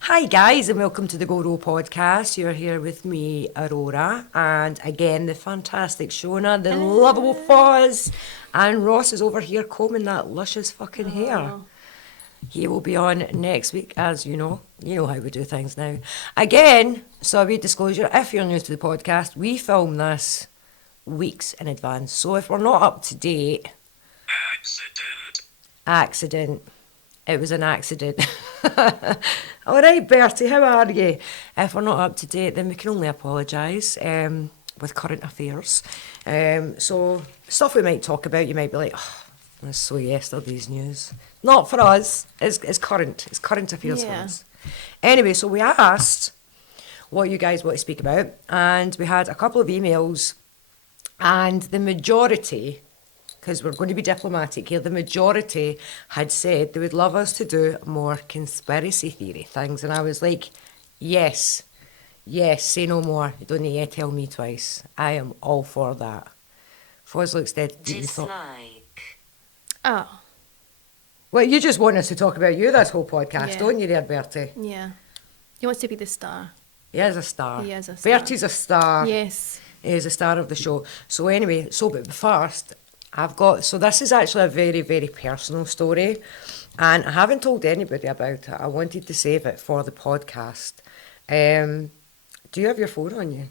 Hi guys and welcome to the GoRo podcast. You're here with me, Aurora, and again the fantastic Shona, the lovable Foz, and Ross is over here combing that luscious fucking hair. He will be on next week, as you know. You know how we do things now. Again, so a wee disclosure, if you're new to the podcast, we film this weeks in advance. So if we're not up to date... Accident. It was an accident. All right, Bertie, how are you? If we're not up to date, then we can only apologise with current affairs. So, stuff we might talk about, you might be like, oh, that's so yesterday's news. Not for us. It's current. It's current affairs for us. Anyway, so we asked what you guys want to speak about, and we had a couple of emails, and the majority... because we're going to be diplomatic here, the majority had said they would love us to do more conspiracy theory things. And I was like, yes, say no more. You don't need to tell me twice. I am all for that. Foz looks dead. Dislike. Oh. Well, you just want us to talk about you this whole podcast, don't you there, Bertie? Yeah. He wants to be the star. He is a star. He is a star. Bertie's a star. Yes. He is a star of the show. So anyway, but first... so this is actually a very, very personal story, and I haven't told anybody about it. I wanted to save it for the podcast. Do you have your phone on you?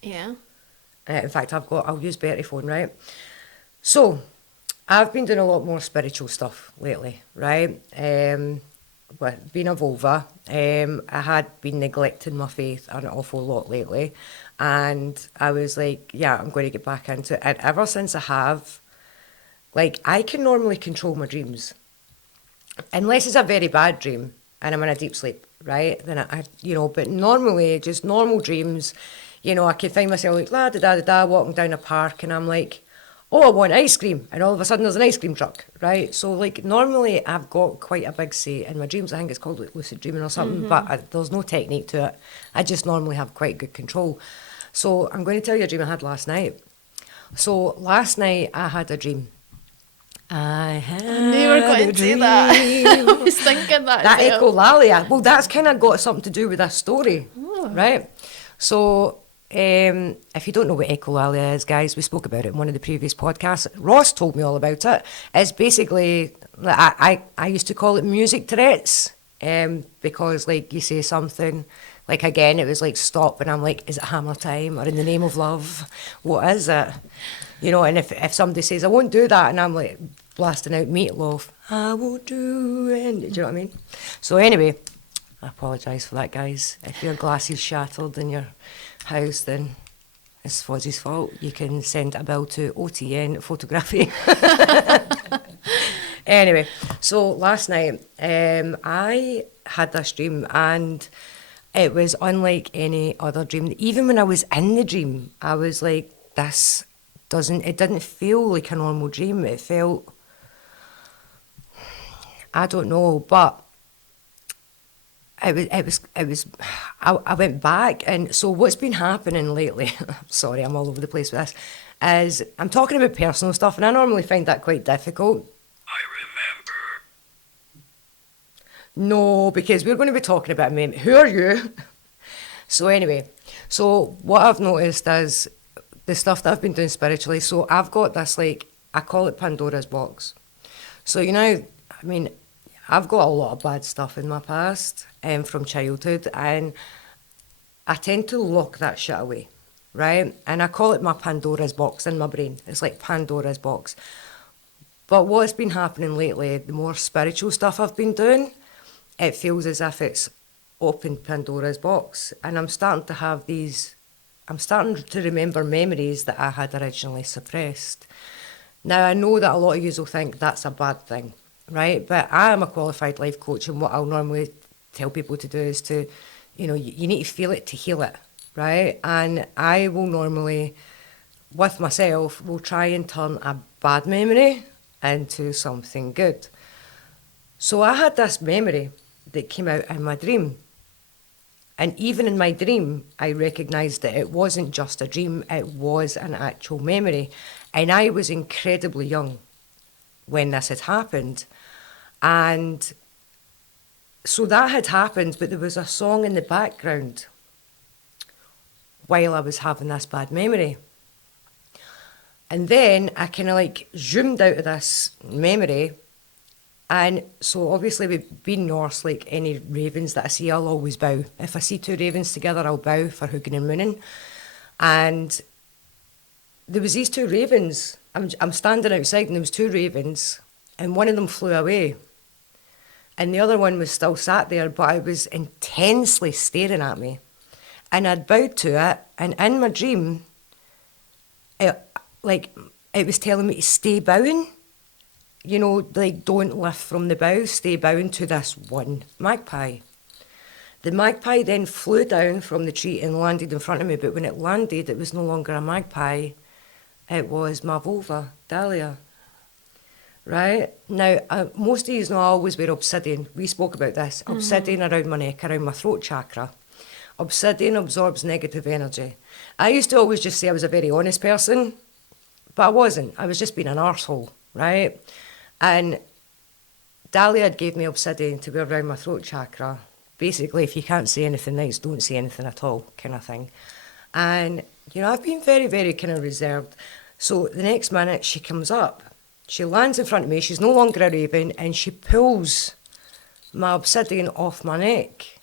Yeah. In fact, I'll use Bertie's phone, right? So, I've been doing a lot more spiritual stuff lately, right? Being a vulva, I had been neglecting my faith an awful lot lately, and I was like, yeah, I'm going to get back into it. And ever since I have, I can normally control my dreams. Unless it's a very bad dream and I'm in a deep sleep, right? Then but normally, just normal dreams, I can find myself walking down a park and I'm like, oh, I want ice cream. And all of a sudden there's an ice cream truck, right? So normally I've got quite a big say in my dreams. I think it's called lucid dreaming or something, but there's no technique to it. I just normally have quite good control. So I'm going to tell you a dream I had last night. So last night I had a dream. I knew you were going to say that. I was thinking that. That echolalia. Well, that's kind of got something to do with this story, right? So, if you don't know what echolalia is, guys, we spoke about it in one of the previous podcasts. Ross told me all about it. It's basically, I used to call it music Tourette's, because, you say something, again, it was stop, and I'm like, is it hammer time, or in the name of love? What is it? And if somebody says, I won't do that, and I'm blasting out Meatloaf, I won't do it. Do you know what I mean? So anyway, I apologise for that, guys. If your glass is shattered in your house, then it's Fozzy's fault. You can send a bill to OTNPhotographic. Anyway, so last night, I had this dream, and it was unlike any other dream. Even when I was in the dream, I was like, it didn't feel like a normal dream. It felt, I don't know, but I went back. And so what's been happening lately, sorry, I'm all over the place with this, is I'm talking about personal stuff, and I normally find that quite difficult. I remember. No, because we're going to be talking about a meme. Who are you? So anyway, what I've noticed is the stuff that I've been doing spiritually. So I've got this, I call it Pandora's box. So, I've got a lot of bad stuff in my past from childhood, and I tend to lock that shit away, right? And I call it my Pandora's box in my brain. It's like Pandora's box. But what's been happening lately, the more spiritual stuff I've been doing, it feels as if it's opened Pandora's box. And I'm starting to remember memories that I had originally suppressed. Now, I know that a lot of you will think that's a bad thing, right? But I am a qualified life coach, and what I'll normally tell people to do is to, you need to feel it to heal it, right? And I will normally, with myself, will try and turn a bad memory into something good. So I had this memory that came out in my dream. And even in my dream, I recognised that it wasn't just a dream, it was an actual memory. And I was incredibly young when this had happened. And So that had happened, but there was a song in the background while I was having this bad memory. And then I kind of like zoomed out of this memory. And so obviously with being Norse, like any ravens that I see, I'll always bow. If I see two ravens together, I'll bow for hooking and mooning. And there was these two ravens. I'm standing outside and there was two ravens and one of them flew away. And the other one was still sat there, but it was intensely staring at me. And I'd bowed to it, and in my dream, it was telling me to stay bowing. You know, like, don't lift from the bow, stay bowing to this one magpie. The magpie then flew down from the tree and landed in front of me, but when it landed, it was no longer a magpie. It was my vulva, Dahlia. Right? Now, most of you know I always wear obsidian. We spoke about this. Obsidian around my neck, around my throat chakra. Obsidian absorbs negative energy. I used to always just say I was a very honest person, but I wasn't. I was just being an arsehole, right? And Dahlia gave me obsidian to wear around my throat chakra. Basically, if you can't say anything nice, don't say anything at all, kind of thing. And, you know, I've been very, very kind of reserved. So the next minute, she comes up. She lands in front of me, she's no longer a raven, and she pulls my obsidian off my neck.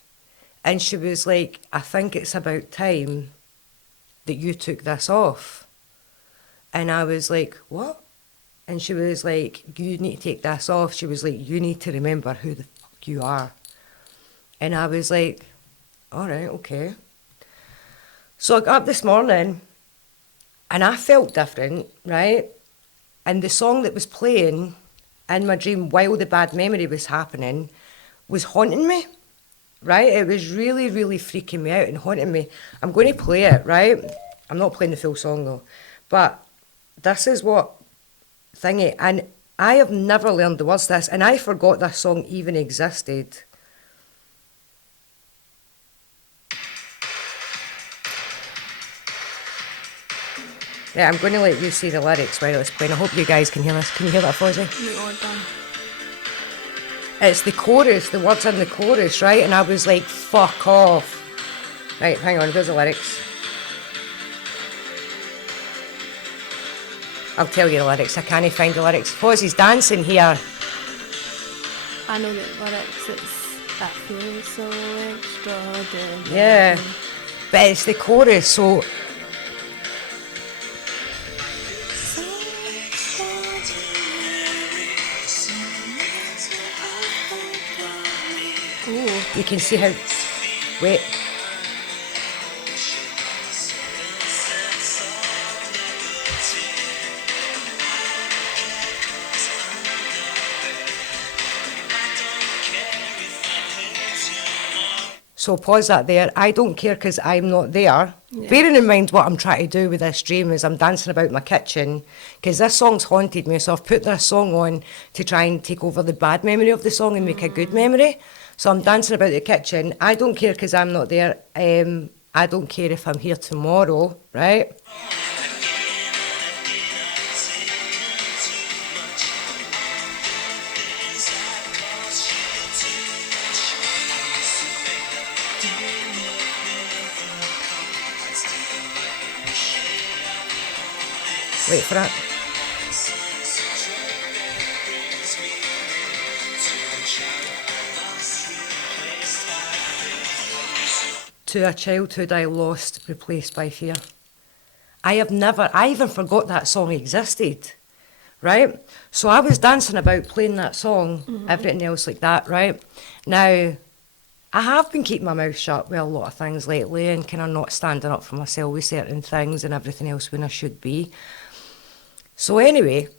And she was like, I think it's about time that you took this off. And I was like, what? And she was like, you need to take this off. She was like, you need to remember who the fuck you are. And I was like, all right, okay. So I got up this morning, and I felt different, right? And the song that was playing in my dream while the bad memory was happening was haunting me, right? It was really, really freaking me out and haunting me. I'm going to play it, right? I'm not playing the full song though. But this is what thingy, and I have never learned the words to this, and I forgot this song even existed. Yeah, I'm going to let you see the lyrics while it's playing. I hope you guys can hear this. Can you hear that, Fozzie? We are done. It's the chorus, the words in the chorus, right? And I was like, fuck off. Right, hang on, here's the lyrics. I'll tell you the lyrics. I can't find the lyrics. Fozzie's dancing here. I know the lyrics. It's that feels so extraordinary. Yeah, but it's the chorus, so... Ooh. You can see how... Wait. So pause that there. I don't care because I'm not there. Yeah. Bearing in mind what I'm trying to do with this dream is I'm dancing about my kitchen because this song's haunted me. So I've put this song on to try and take over the bad memory of the song and make a good memory. So I'm dancing about the kitchen. I don't care because I'm not there. I don't care if I'm here tomorrow, right? Wait for it. To a childhood I lost, replaced by fear. I even forgot that song existed, right? So I was dancing about playing that song, everything else like that, right? Now, I have been keeping my mouth shut with a lot of things lately and kind of not standing up for myself with certain things and everything else when I should be. So anyway,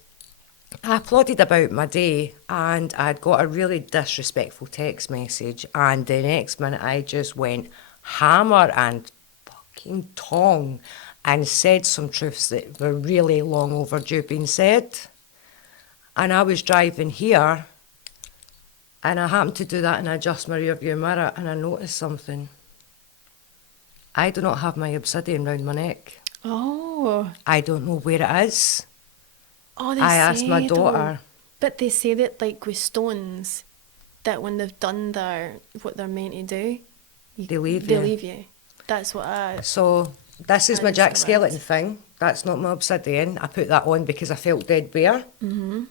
I plodded about my day and I'd got a really disrespectful text message, and the next minute I just went hammer and fucking tong and said some truths that were really long overdue being said. And I was driving here and I happened to do that and adjust my rear view mirror and I noticed something. I do not have my obsidian round my neck. Oh. I don't know where it is. Oh, I asked my daughter. But they say that, like, with stones, that when they've done what they're meant to do, They leave they you. leave you. That's what So this is I my Jack discovered. Skeleton thing. That's not my obsidian. I put that on because I felt dead bare. Mm-hmm.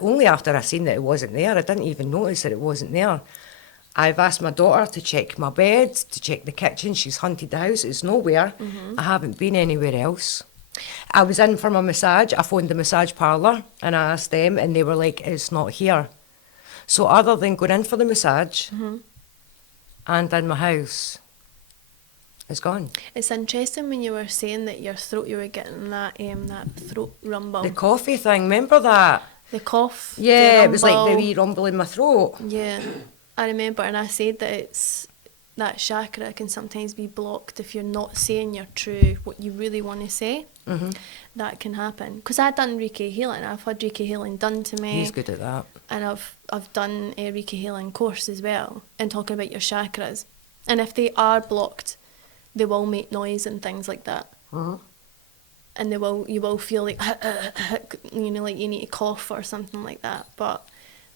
Only after I seen that it wasn't there. I didn't even notice that it wasn't there. I've asked my daughter to check my bed, to check the kitchen. She's hunted the house. It's nowhere. I haven't been anywhere else. I was in for my massage. I phoned the massage parlour and I asked them, and they were like, it's not here. So other than going in for the massage and in my house, it's gone. It's interesting when you were saying that your throat, you were getting that throat rumble, The coffee thing, remember that? the cough. Yeah, the it was like the rumble. wee rumble in my throat. Yeah, I remember, and I said that that chakra can sometimes be blocked if you're not saying your true, what you really want to say. Mm-hmm. That can happen. Because I've done Reiki healing. I've had Reiki healing done to me. He's good at that. And I've done a Reiki healing course as well, and talking about your chakras. And if they are blocked, they will make noise and things like that. Mm-hmm. And you will feel like, you know, like you need to cough or something like that. But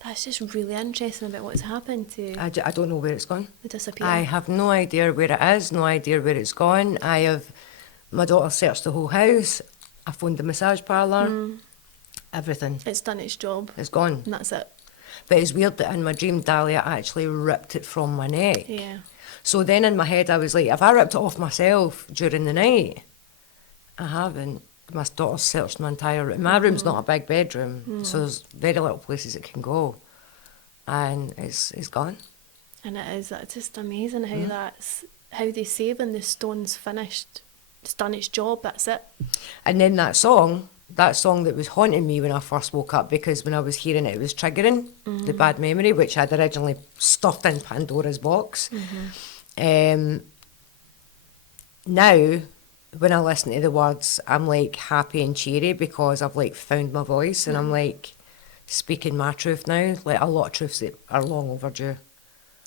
that's just really interesting about what's happened to I don't know where it's gone. the disappear. I have no idea where it is, no idea where it's gone. My daughter searched the whole house. I phoned the massage parlour. Everything. It's done its job, It's gone. and that's it. But it's weird that in my dream, Dahlia actually ripped it from my neck. Yeah. So then in my head, I was like, if I ripped it off myself during the night, I haven't. My daughter searched my entire room. My room's not a big bedroom, so there's very little places it can go. And it's gone. And that's just amazing how they say when the stone's finished, it's done its job, that's it. And then that song that was haunting me when I first woke up, because when I was hearing it, it was triggering the bad memory, which I'd originally stuffed in Pandora's box. Now, when I listen to the words, I'm like happy and cheery because I've like found my voice and I'm like speaking my truth now, like a lot of truths that are long overdue.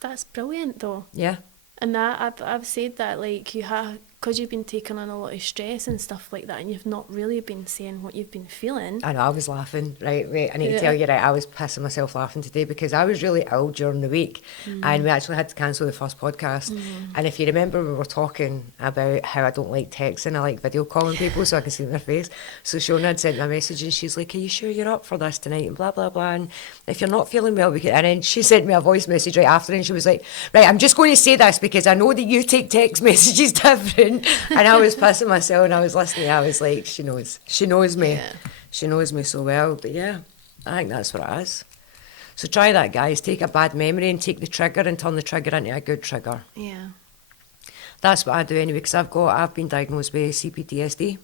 That's brilliant though. Yeah. And that I've said that, like, you have, because you've been taking on a lot of stress and stuff like that, and you've not really been saying what you've been feeling. I know, I was laughing, right, wait, I need to tell you, right, I was pissing myself laughing today because I was really ill during the week and we actually had to cancel the first podcast. And if you remember, we were talking about how I don't like texting, I like video calling people so I can see their face. So Shona had sent me a message and she's like, are you sure you're up for this tonight, and blah, blah, blah, and if you're not feeling well, we can... And then she sent me a voice message right after and she was like, right, I'm just going to say this because I know that you take text messages different. And I was pissing myself and I was listening. I was like, she knows me. Yeah. She knows me so well. But yeah, I think that's what it is. So try that, guys. Take a bad memory and take the trigger and turn the trigger into a good trigger. Yeah. That's what I do anyway, because I've been diagnosed with CPTSD.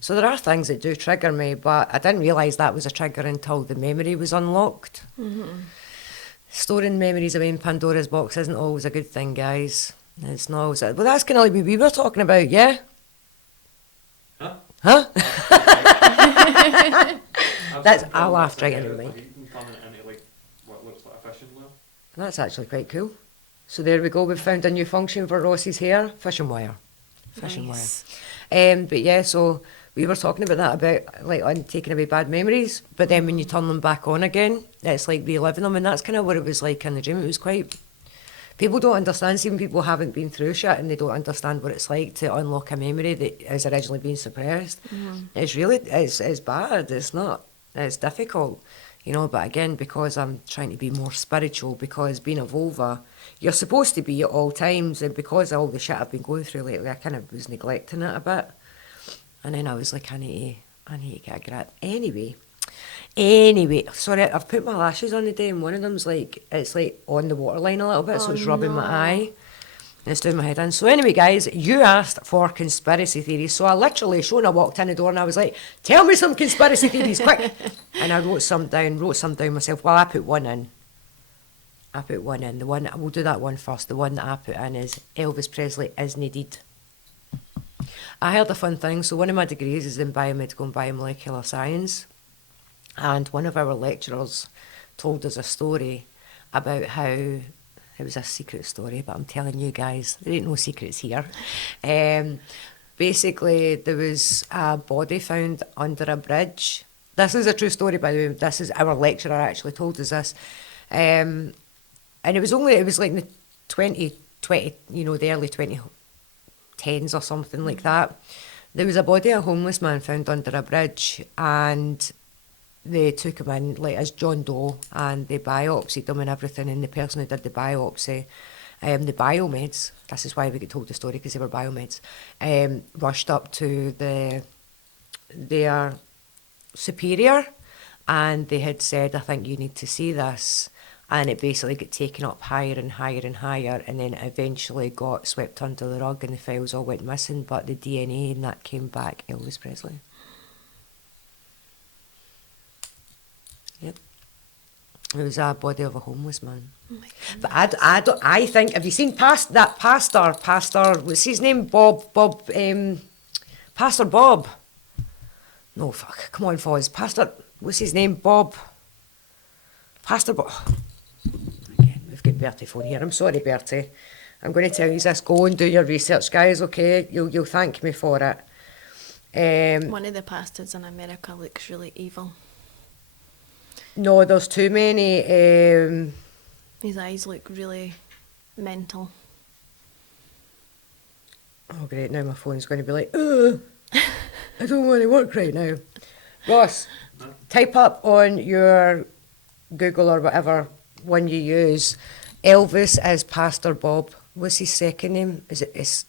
So there are things that do trigger me, but I didn't realise that was a trigger until the memory was unlocked. Storing memories away in Pandora's box isn't always a good thing, guys. It's not always... Well, that's kind of like what we were talking about, yeah? Huh? I laughed right into me. What looks like a fishing lure. That's actually quite cool. So there we go. We've found a new function for Ross's hair. Fishing wire. Fishing Nice. wire. But yeah, so we were talking about that, about like on taking away bad memories. But then when you turn them back on again, it's like reliving them. And that's kind of what it was like in the dream. It was quite... People don't understand, even people haven't been through shit and they don't understand what it's like to unlock a memory that has originally been suppressed. It's really, it's bad, it's not, it's difficult, you know, but again, because I'm trying to be more spiritual, because being a vulva, you're supposed to be at all times, and because of all the shit I've been going through lately, I kind of was neglecting it a bit. And then I was like, I need to get a grip. Anyway, sorry, I've put my lashes on today and one of them's like, it's like on the waterline a little bit, so it's rubbing my eye. And it's doing my head in. So anyway, guys, you asked for conspiracy theories. So I literally, Shona walked in the door and I was like, tell me some conspiracy theories, quick. And I wrote some down myself. Well, I put one in. The one, we'll do that one first. The one that I put in is Elvis Presley is needed. I heard a fun thing. So one of my degrees is in biomedical and biomolecular science. And one of our lecturers told us a story about how, it was a secret story, but I'm telling you guys, there ain't no secrets here. Basically, there was a body found under a bridge. This is a true story, by the way. This is our lecturer actually told us this. And it was like in the 20, the early 2010s or something like that. There was a body of a homeless man found under a bridge, and they took him in like as John Doe, and they biopsied him and everything, and the person who did the biopsy, the biomeds, this is why we get told the story, because they were biomeds, rushed up to their superior, and they had said, I think you need to see this. And it basically got taken up higher and higher and higher, and then eventually got swept under the rug, and the files all went missing, but the DNA and that came back Elvis Presley. Yep. It was a body of a homeless man. Oh my But I think, have you seen that pastor, what's his name? Pastor Bob. No, fuck, come on, Foz. Pastor, what's his name? Pastor Bob. Again, we've got Bertie phone here. I'm sorry, Bertie. I'm going to tell you this. Go and do your research, guys, okay? You'll thank me for it. One of the pastors in America looks really evil. No, there's too many. His eyes look really mental. Oh, great, now my phone's going to be like, ugh, I don't want to work right now. Ross, type up on your Google or whatever one you use, Elvis as Pastor Bob. What's his second name? Is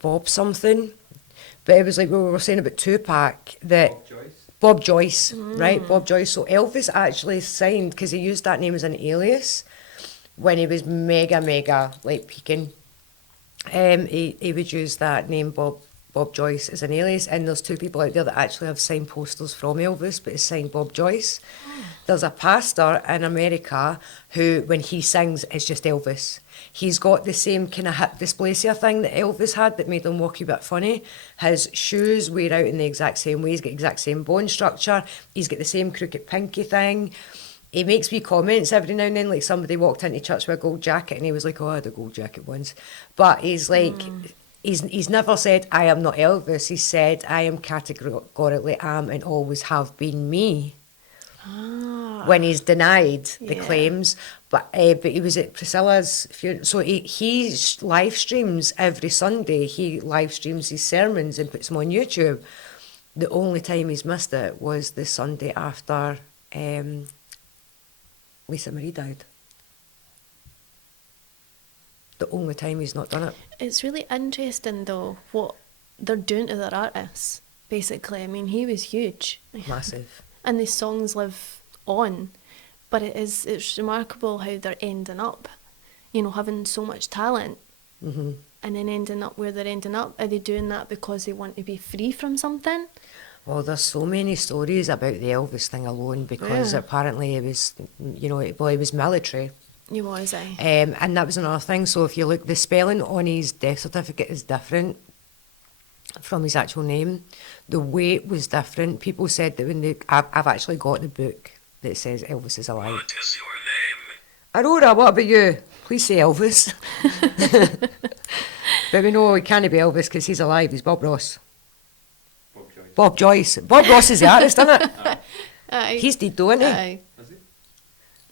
Bob something? But it was like we were saying about Tupac, that Bob Joyce, right? Bob Joyce. So Elvis actually signed, because he used that name as an alias when he was mega like peaking. He would use that name Bob Joyce as an alias, and there's two people out there that actually have signed posters from Elvis, but it's signed Bob Joyce. There's a pastor in America who, when he sings, it's just Elvis. He's got the same kind of hip dysplasia thing that Elvis had that made him walk a bit funny. His shoes wear out in the exact same way. He's got the exact same bone structure. He's got the same crooked pinky thing. He makes wee comments every now and then, like somebody walked into church with a gold jacket and he was like, oh, I had a gold jacket once. But he's like, he's never said, I am not Elvis. He said, I am categorically am and always have been me. When he's denied the claims. But he was at Priscilla's funeral. So he live streams every Sunday. He live streams his sermons and puts them on YouTube. The only time he's missed it was the Sunday after Lisa Marie died. The only time he's not done it. It's really interesting though what they're doing to their artists, basically. I mean, he was huge. Massive. And the songs live on, but it's remarkable how they're ending up, having so much talent, and then ending up where they're ending up. Are they doing that because they want to be free from something? Well, there's so many stories about the Elvis thing alone, because apparently it was, he was military. He was, eh? And that was another thing. So if you look, the spelling on his death certificate is different from his actual name. The weight was different. People said that I've actually got the book that says Elvis is alive. What is your name? Aurora, what about you? Please say Elvis. But we know he can't be Elvis because he's alive. He's Bob Ross. Bob Joyce. Bob Ross is the artist, isn't it? Aye. He's dead, though, isn't he? Aye. Is he?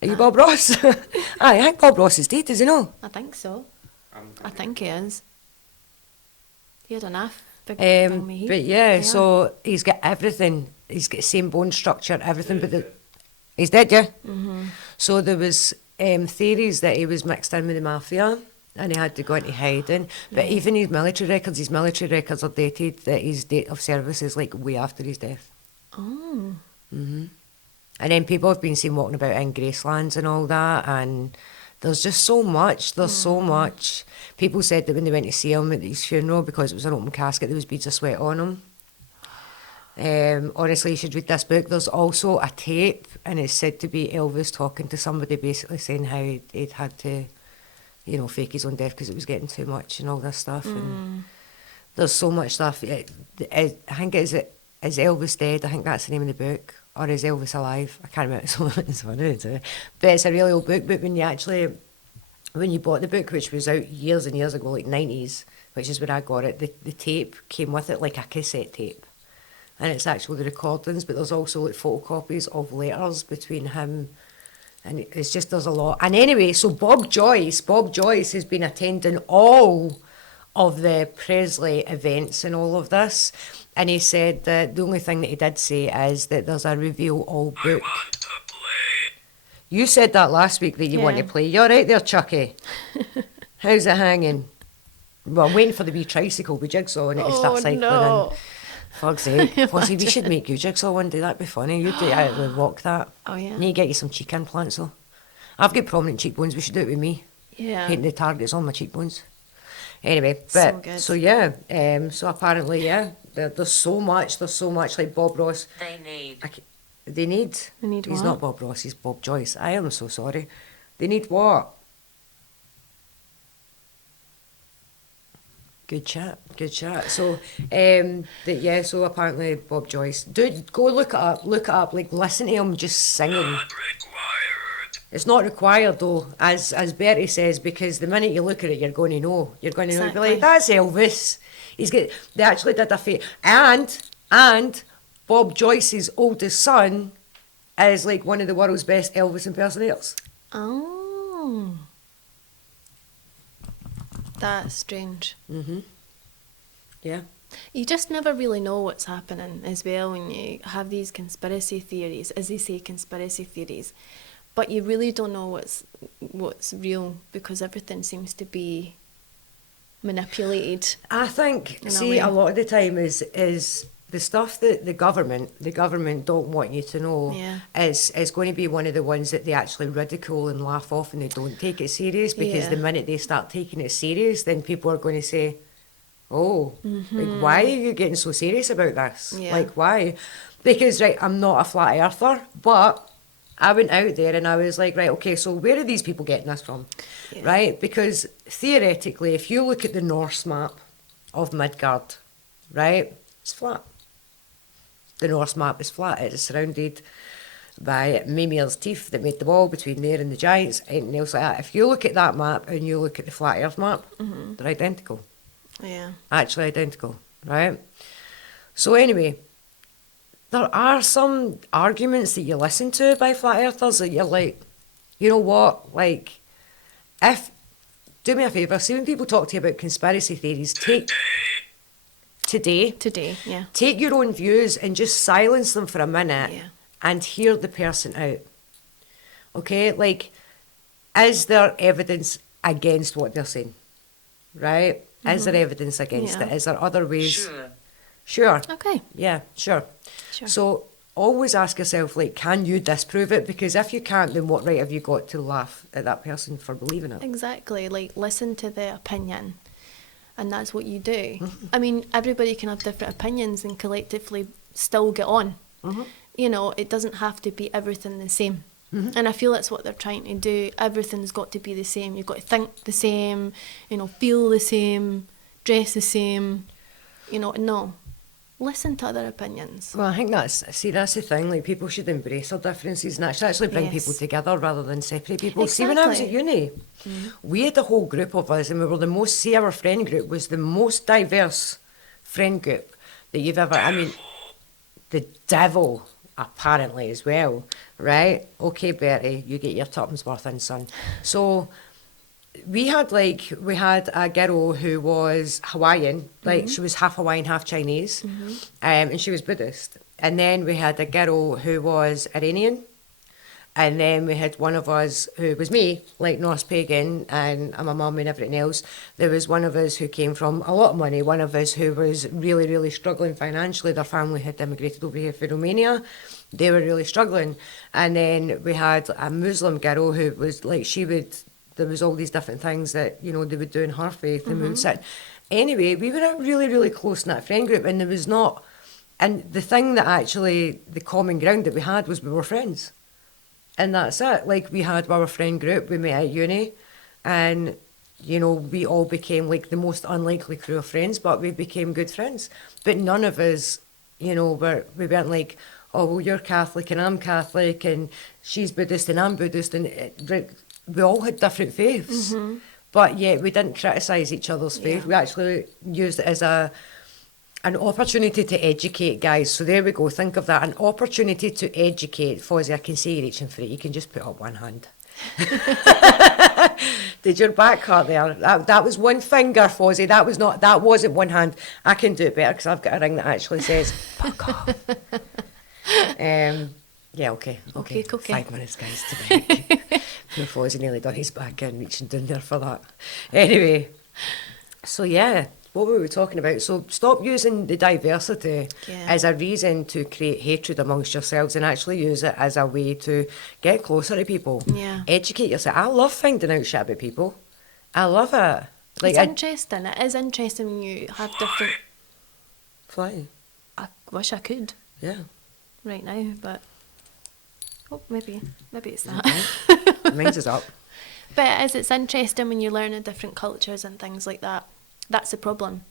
Are you Bob Ross? Aye, I think Bob Ross is dead, is he not? I think so. I'm I think he is. He had enough. Big But yeah, so he's got everything. He's got the same bone structure, everything. He's dead, yeah? So there was theories that he was mixed in with the mafia and he had to go into hiding. But even his military records are dated that his date of service is like way after his death. Oh. And then people have been seen walking about in Gracelands and all that, and there's just so much. There's so much. People said that when they went to see him at his funeral, because it was an open casket, there was beads of sweat on him. Honestly, you should read this book. There's also a tape, and it's said to be Elvis talking to somebody, basically saying how he'd had to, fake his own death because it was getting too much and all this stuff. And there's so much stuff. I think is Elvis dead? I think that's the name of the book. Or is Elvis alive? I can't remember. It's funny, but it's a really old book. But when you bought the book, which was out years and years ago, like 90s, which is when I got it, the tape came with it like a cassette tape. And it's actually the recordings, but there's also like photocopies of letters between him And it's just, there's a lot. And anyway, so Bob Joyce has been attending all of the Presley events and all of this. And he said that the only thing that he did say is that there's a reveal all book. Want to play? You said that last week that you want to Yeah. play. You're right there, Chucky. How's it hanging? Well, I'm waiting for the wee tricycle with Jigsaw on it to start cycling in. Fuck's sake. Fozzie, we should make you Jigsaw one day. That'd be funny. You'd do it, walk that. Oh, yeah. Need to get you some cheek implants, though. I've got prominent cheekbones. We should do it with me. Yeah. Painting the targets on my cheekbones. Anyway, So but good. so yeah, so apparently, yeah, there's so much, like Bob Ross. They need. They need. They need He's what? not Bob Ross. He's Bob Joyce. I am so sorry. They need what? Good chat. So, so apparently Bob Joyce. Dude, go look it up. Like, listen to him just singing. Not required. It's not required though, as Bertie says, because the minute you look at it, you're going to know. You're going to know. Be like, Exactly. that's Elvis. They actually did a fake, and Bob Joyce's oldest son is like one of the world's best Elvis impersonators. Oh. That's strange. Yeah. You just never really know what's happening as well when you have these conspiracy theories, as they say, conspiracy theories. But you really don't know what's real because everything seems to be manipulated. I think, In a see, way. a lot of the time is the stuff that the government don't want you to know Yeah. is going to be one of the ones that they actually ridicule and laugh off and they don't take it serious, because Yeah. the minute they start taking it serious, then people are going to say, oh, like, why are you getting so serious about this? Yeah. Like, why? Because, right, I'm not a flat earther, but I went out there and I was like, right, okay, so where are these people getting this from? Yeah. Right? Because theoretically, if you look at the Norse map of Midgard, right, it's flat. The Norse map is flat. It is surrounded by Mimir's teeth that made the wall between there and the giants, anything else like that. If you look at that map and you look at the flat earth map, they're identical. Yeah. Actually identical, right? So anyway, there are some arguments that you listen to by flat earthers that you're like, you know what, like, do me a favour, see when people talk to you about conspiracy theories, take Today, yeah. take your own views and just silence them for a minute Yeah. and hear the person out. Okay, like, is there evidence against what they're saying? Right? Is there evidence against Yeah. it? Is there other ways? Sure. Sure. Okay. Yeah, sure. Sure. So always ask yourself, like, can you disprove it? Because if you can't, then what right have you got to laugh at that person for believing it? Exactly. Like, listen to the opinion. And that's what you do. I mean, everybody can have different opinions and collectively still get on. You know, it doesn't have to be everything the same. And I feel that's what they're trying to do. Everything's got to be the same. You've got to think the same, you know, feel the same, dress the same. You know, no. Listen to other opinions. Well, I think that's the thing. Like, people should embrace their differences and actually bring Yes. people together rather than separate people. See, when I was at Exactly. uni, we had a whole group of us, and we were the most. See, our friend group was the most diverse friend group that you've ever. I mean, the devil apparently as well, right? Okay, Bertie, you get your tuppence worth in, son. So. We had a girl who was Hawaiian, like she was half Hawaiian, half Chinese, and she was Buddhist. And then we had a girl who was Iranian, and then we had one of us who was me, like Norse pagan, and my mum and everything else. There was one of us who came from a lot of money, one of us who was really, really struggling financially. Their family had immigrated over here from Romania. They were really struggling. And then we had a Muslim girl who was like, there was all these different things that, you know, they would do in her faith, and we would sit. Anyway, we were a really, really close-knit friend group, and there was not... And the thing that actually, the common ground that we had was we were friends. And that's it. Like, we had our friend group, we met at uni, and, you know, we all became, like, the most unlikely crew of friends, but we became good friends. But none of us, you know, we weren't like, oh, well, you're Catholic and I'm Catholic, and she's Buddhist and I'm Buddhist, and... we all had different faiths, but yet we didn't criticise each other's faith. Yeah. We actually used it as a An opportunity to educate, guys. So there we go. Think of that. An opportunity to educate. Fozzie, I can see you reaching for it. You can just put up one hand. Did your back hurt there? That was one finger, Fozzie. That wasn't one hand. I can do it better because I've got a ring that actually says fuck off. Yeah, okay. 5 minutes, guys, to break. Poor Fozzie nearly done his back in, reaching down there for that. Anyway, so yeah, what were we talking about? So stop using the diversity as a reason to create hatred amongst yourselves and actually use it as a way to get closer to people. Yeah. Educate yourself. I love finding out shit about people. I love it. It's interesting. It is interesting when you have different... Fly. I wish I could Yeah. right now, but... Oh, maybe it's that. Mine's is up. But it's interesting when you learn the different cultures and things like that. That's the problem.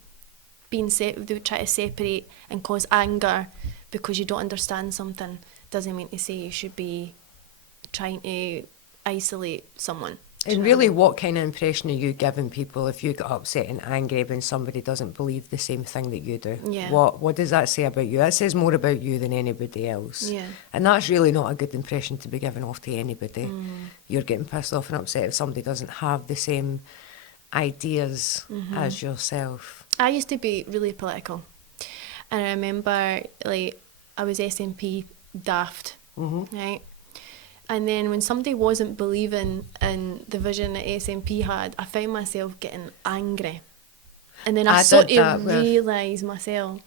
They would try to separate and cause anger because you don't understand something doesn't mean to say you should be trying to isolate someone. And really, what kind of impression are you giving people if you get upset and angry when somebody doesn't believe the same thing that you do? Yeah. What does that say about you? It says more about you than anybody else. Yeah. And that's really not a good impression to be given off to anybody. You're getting pissed off and upset if somebody doesn't have the same ideas as yourself. I used to be really political. And I remember, like, I was SNP daft, right? And then when somebody wasn't believing in the vision that SNP had, I found myself getting angry. And then I sort of realised myself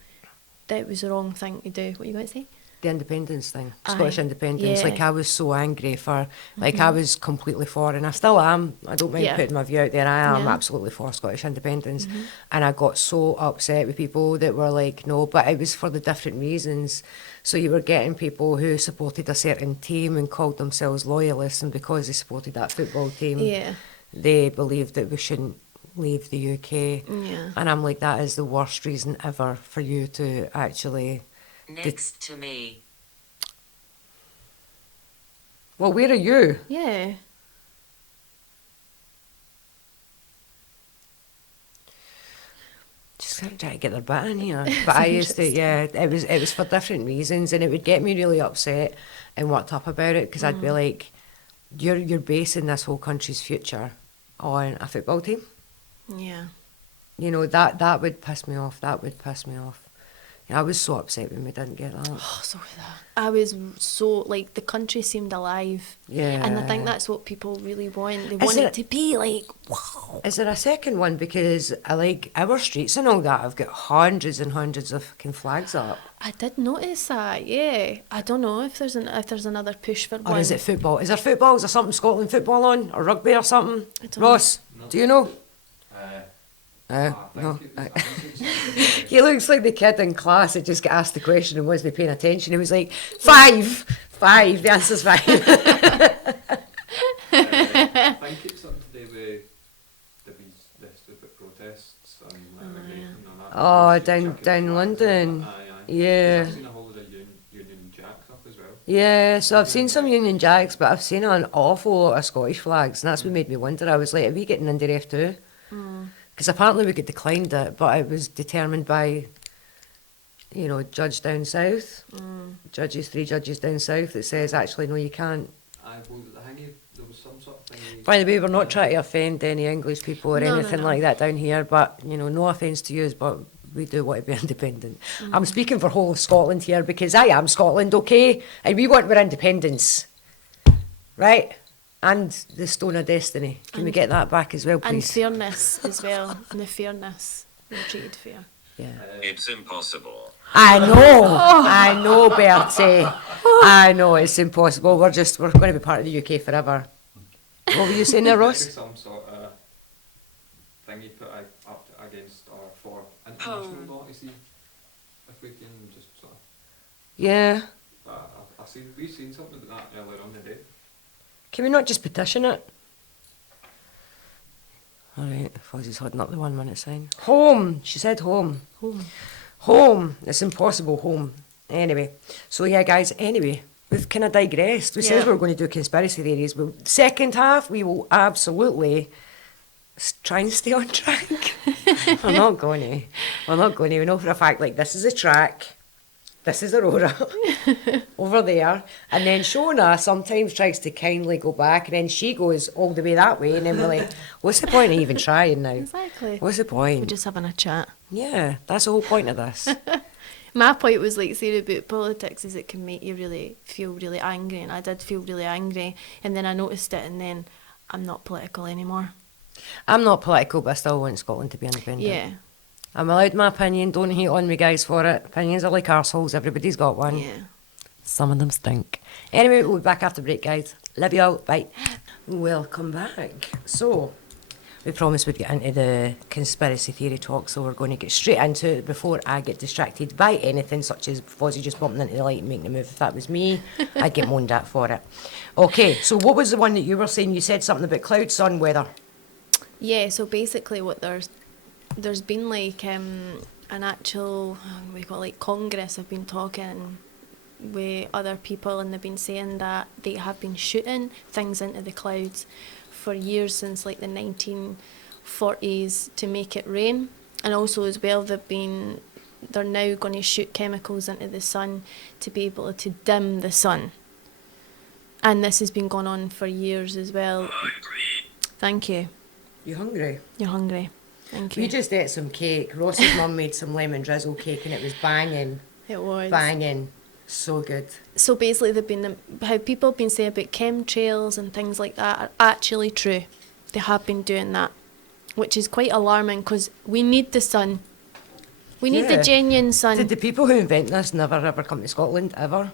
that it was the wrong thing to do. What are you going to say? The independence thing, Scottish independence. Yeah. Like, I was so angry for, like, I was completely for, and I still am. I don't mind putting my view out there. I am absolutely for Scottish independence. And I got so upset with people that were like, no, but it was for the different reasons. So you were getting people who supported a certain team and called themselves loyalists, and because they supported that football team, they believed that we shouldn't leave the UK. Yeah. And I'm like, that is the worst reason ever for you to actually... Next to me. Well, where are you? Yeah. Just trying to get their bit in here. But I used to, it was for different reasons, and it would get me really upset and worked up about it because I'd be like, you're basing this whole country's future on a football team. Yeah. You know, that would piss me off. That would piss me off. I was so upset when we didn't get that. Oh, so was I. I was so, like, the country seemed alive. Yeah. And I think that's what people really want. They want it to be like, wow. Is there a second one? Because I like our streets and all that have got hundreds and hundreds of fucking flags up. I did notice that, yeah. I don't know if there's another push for one. Or is it football? Is there football? Is there something Scotland football on? Or rugby or something? I don't know. Ross, do you know? No. He looks like the kid in class that just got asked the question and wasn't paying attention. He was like, 5. The answer's 5. I think it's something to do with the stupid protests and everything and that. Oh, down London. Yeah. I've seen a whole lot of Union Jacks up as well. Yeah, so I've seen some Union Jacks, but I've seen an awful lot of Scottish flags, and that's what made me wonder. I was like, are we getting into ref too? Because apparently we got declined it, but it was determined by, you know, judge down south, 3 judges down south that says, actually, no, you can't. There was some sort of thing... By the way, we're not trying to offend any English people or anything like that down here, but, you know, no offence to you, but we do want to be independent. I'm speaking for whole of Scotland here because I am Scotland, okay? And we want our independence, right? And the Stone of Destiny. Can we get that back as well, please? And fairness as well. And the fairness. We're treated fair. Yeah. It's impossible. I know, Bertie. I know, it's impossible. We're going to be part of the UK forever. What were you saying there, Ross? Some sort of thing you put up against or for international law to see if we can just sort of... Yeah. We've seen something like that earlier on today. Can we not just petition it? All right, Fozzie's holding up the 1 minute sign. Home, she said home. Home, it's impossible, home. Anyway, so yeah, guys, we've kind of digressed. We said we were going to do conspiracy theories. But second half, we will absolutely trying to stay on track. We're not going to. We're not going to. We know for a fact, like, this is a track. This is Aurora over there. And then Shona sometimes tries to kindly go back, and then she goes all the way that way. And then we're like, what's the point of even trying now? Exactly. What's the We're point? just having a chat. Yeah, that's the whole point of this. My point was, like, say about politics is it can make you really feel really angry, and I did feel really angry, and then I noticed it, and then I'm not political anymore. I'm not political, but I still want Scotland to be independent. Yeah, I'm allowed my opinion. Don't hate on me, guys, for it. Opinions are like arseholes. Everybody's got one. yeah. Some of them stink. Anyway, we'll be back after break, guys. Love you all. Bye. Welcome back. So, we promised we'd get into the conspiracy theory talk, so we're going to get straight into it before I get distracted by anything such as Fozzie just bumping into the light and making a move. If that was me, I'd get moaned at for it. Okay, so what was the one that you were saying? You said something about cloud, sun, weather. Yeah, so basically what there's been like an actual, we call it like Congress have been talking with other people, and they've been saying that they have been shooting things into the clouds for years, since like the 1940s, to make it rain. And also as well, they're now going to shoot chemicals into the sun to be able to dim the sun. And this has been going on for years as well. Thank you. You hungry? You're hungry. Thank you. We just ate some cake. Ross's mum made some lemon drizzle cake, and it was banging. It was. Banging. So good. So basically, how people have been saying about chemtrails and things like that are actually true. They have been doing that, which is quite alarming, because we need the sun. We need Yeah. the genuine sun. Did the people who invent this never ever come to Scotland, ever?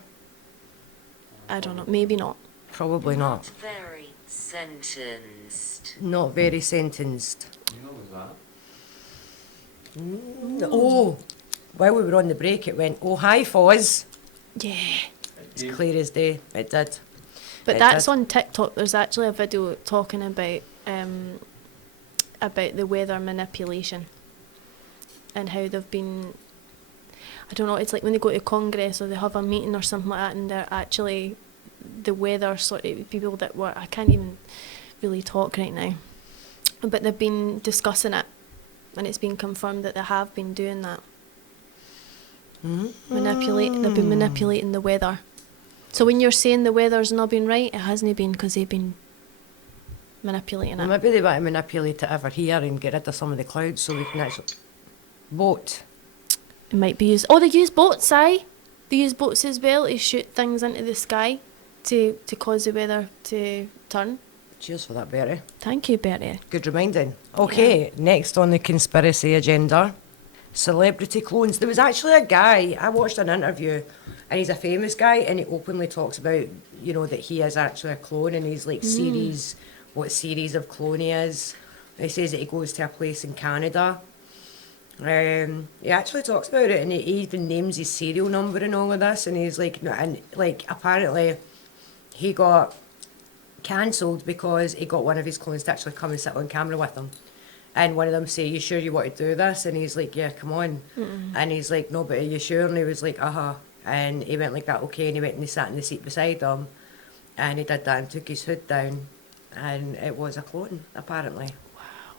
I don't know, maybe not. Probably not. Very sentenced. Not very sentenced. You know was that? Oh, while we were on the break, it went, oh, hi, Foz. Yeah. It's clear as day. It did. But It that's did. on TikTok. There's actually a video talking about the weather manipulation and how they've been, I don't know, it's like when they go to Congress or they have a meeting or something like that, and they're actually the weather sort of people that were, I can't even really talk right now, but they've been discussing it, and it's been confirmed that they have been doing that. They've been manipulating the weather. So when you're saying the weather's not been right, it hasn't been, because they've been manipulating Well, it. maybe they want to manipulate it over here and get rid of some of the clouds so we can actually... Boat. It might be used. Oh, they use boats, aye. They use boats as well to shoot things into the sky to cause the weather to turn. Cheers for that, Bertie. Thank you, Bertie. Good reminding. Okay, next on the conspiracy agenda, celebrity clones. There was actually a guy, I watched an interview, and he's a famous guy, and he openly talks about, you know, that he is actually a clone, and he's like what series of clone he is. He says that he goes to a place in Canada. He actually talks about it, and he even names his serial number and all of this, and he's like, no, and like apparently he got cancelled because he got one of his clones to actually come and sit on camera with him. And one of them say, you sure you want to do this? And he's like, yeah, come on. And he's like, no, but are you sure? And he was like, uh-huh. And he went like that, okay. And he went and he sat in the seat beside him. And he did that and took his hood down. And it was a clone, apparently. Wow.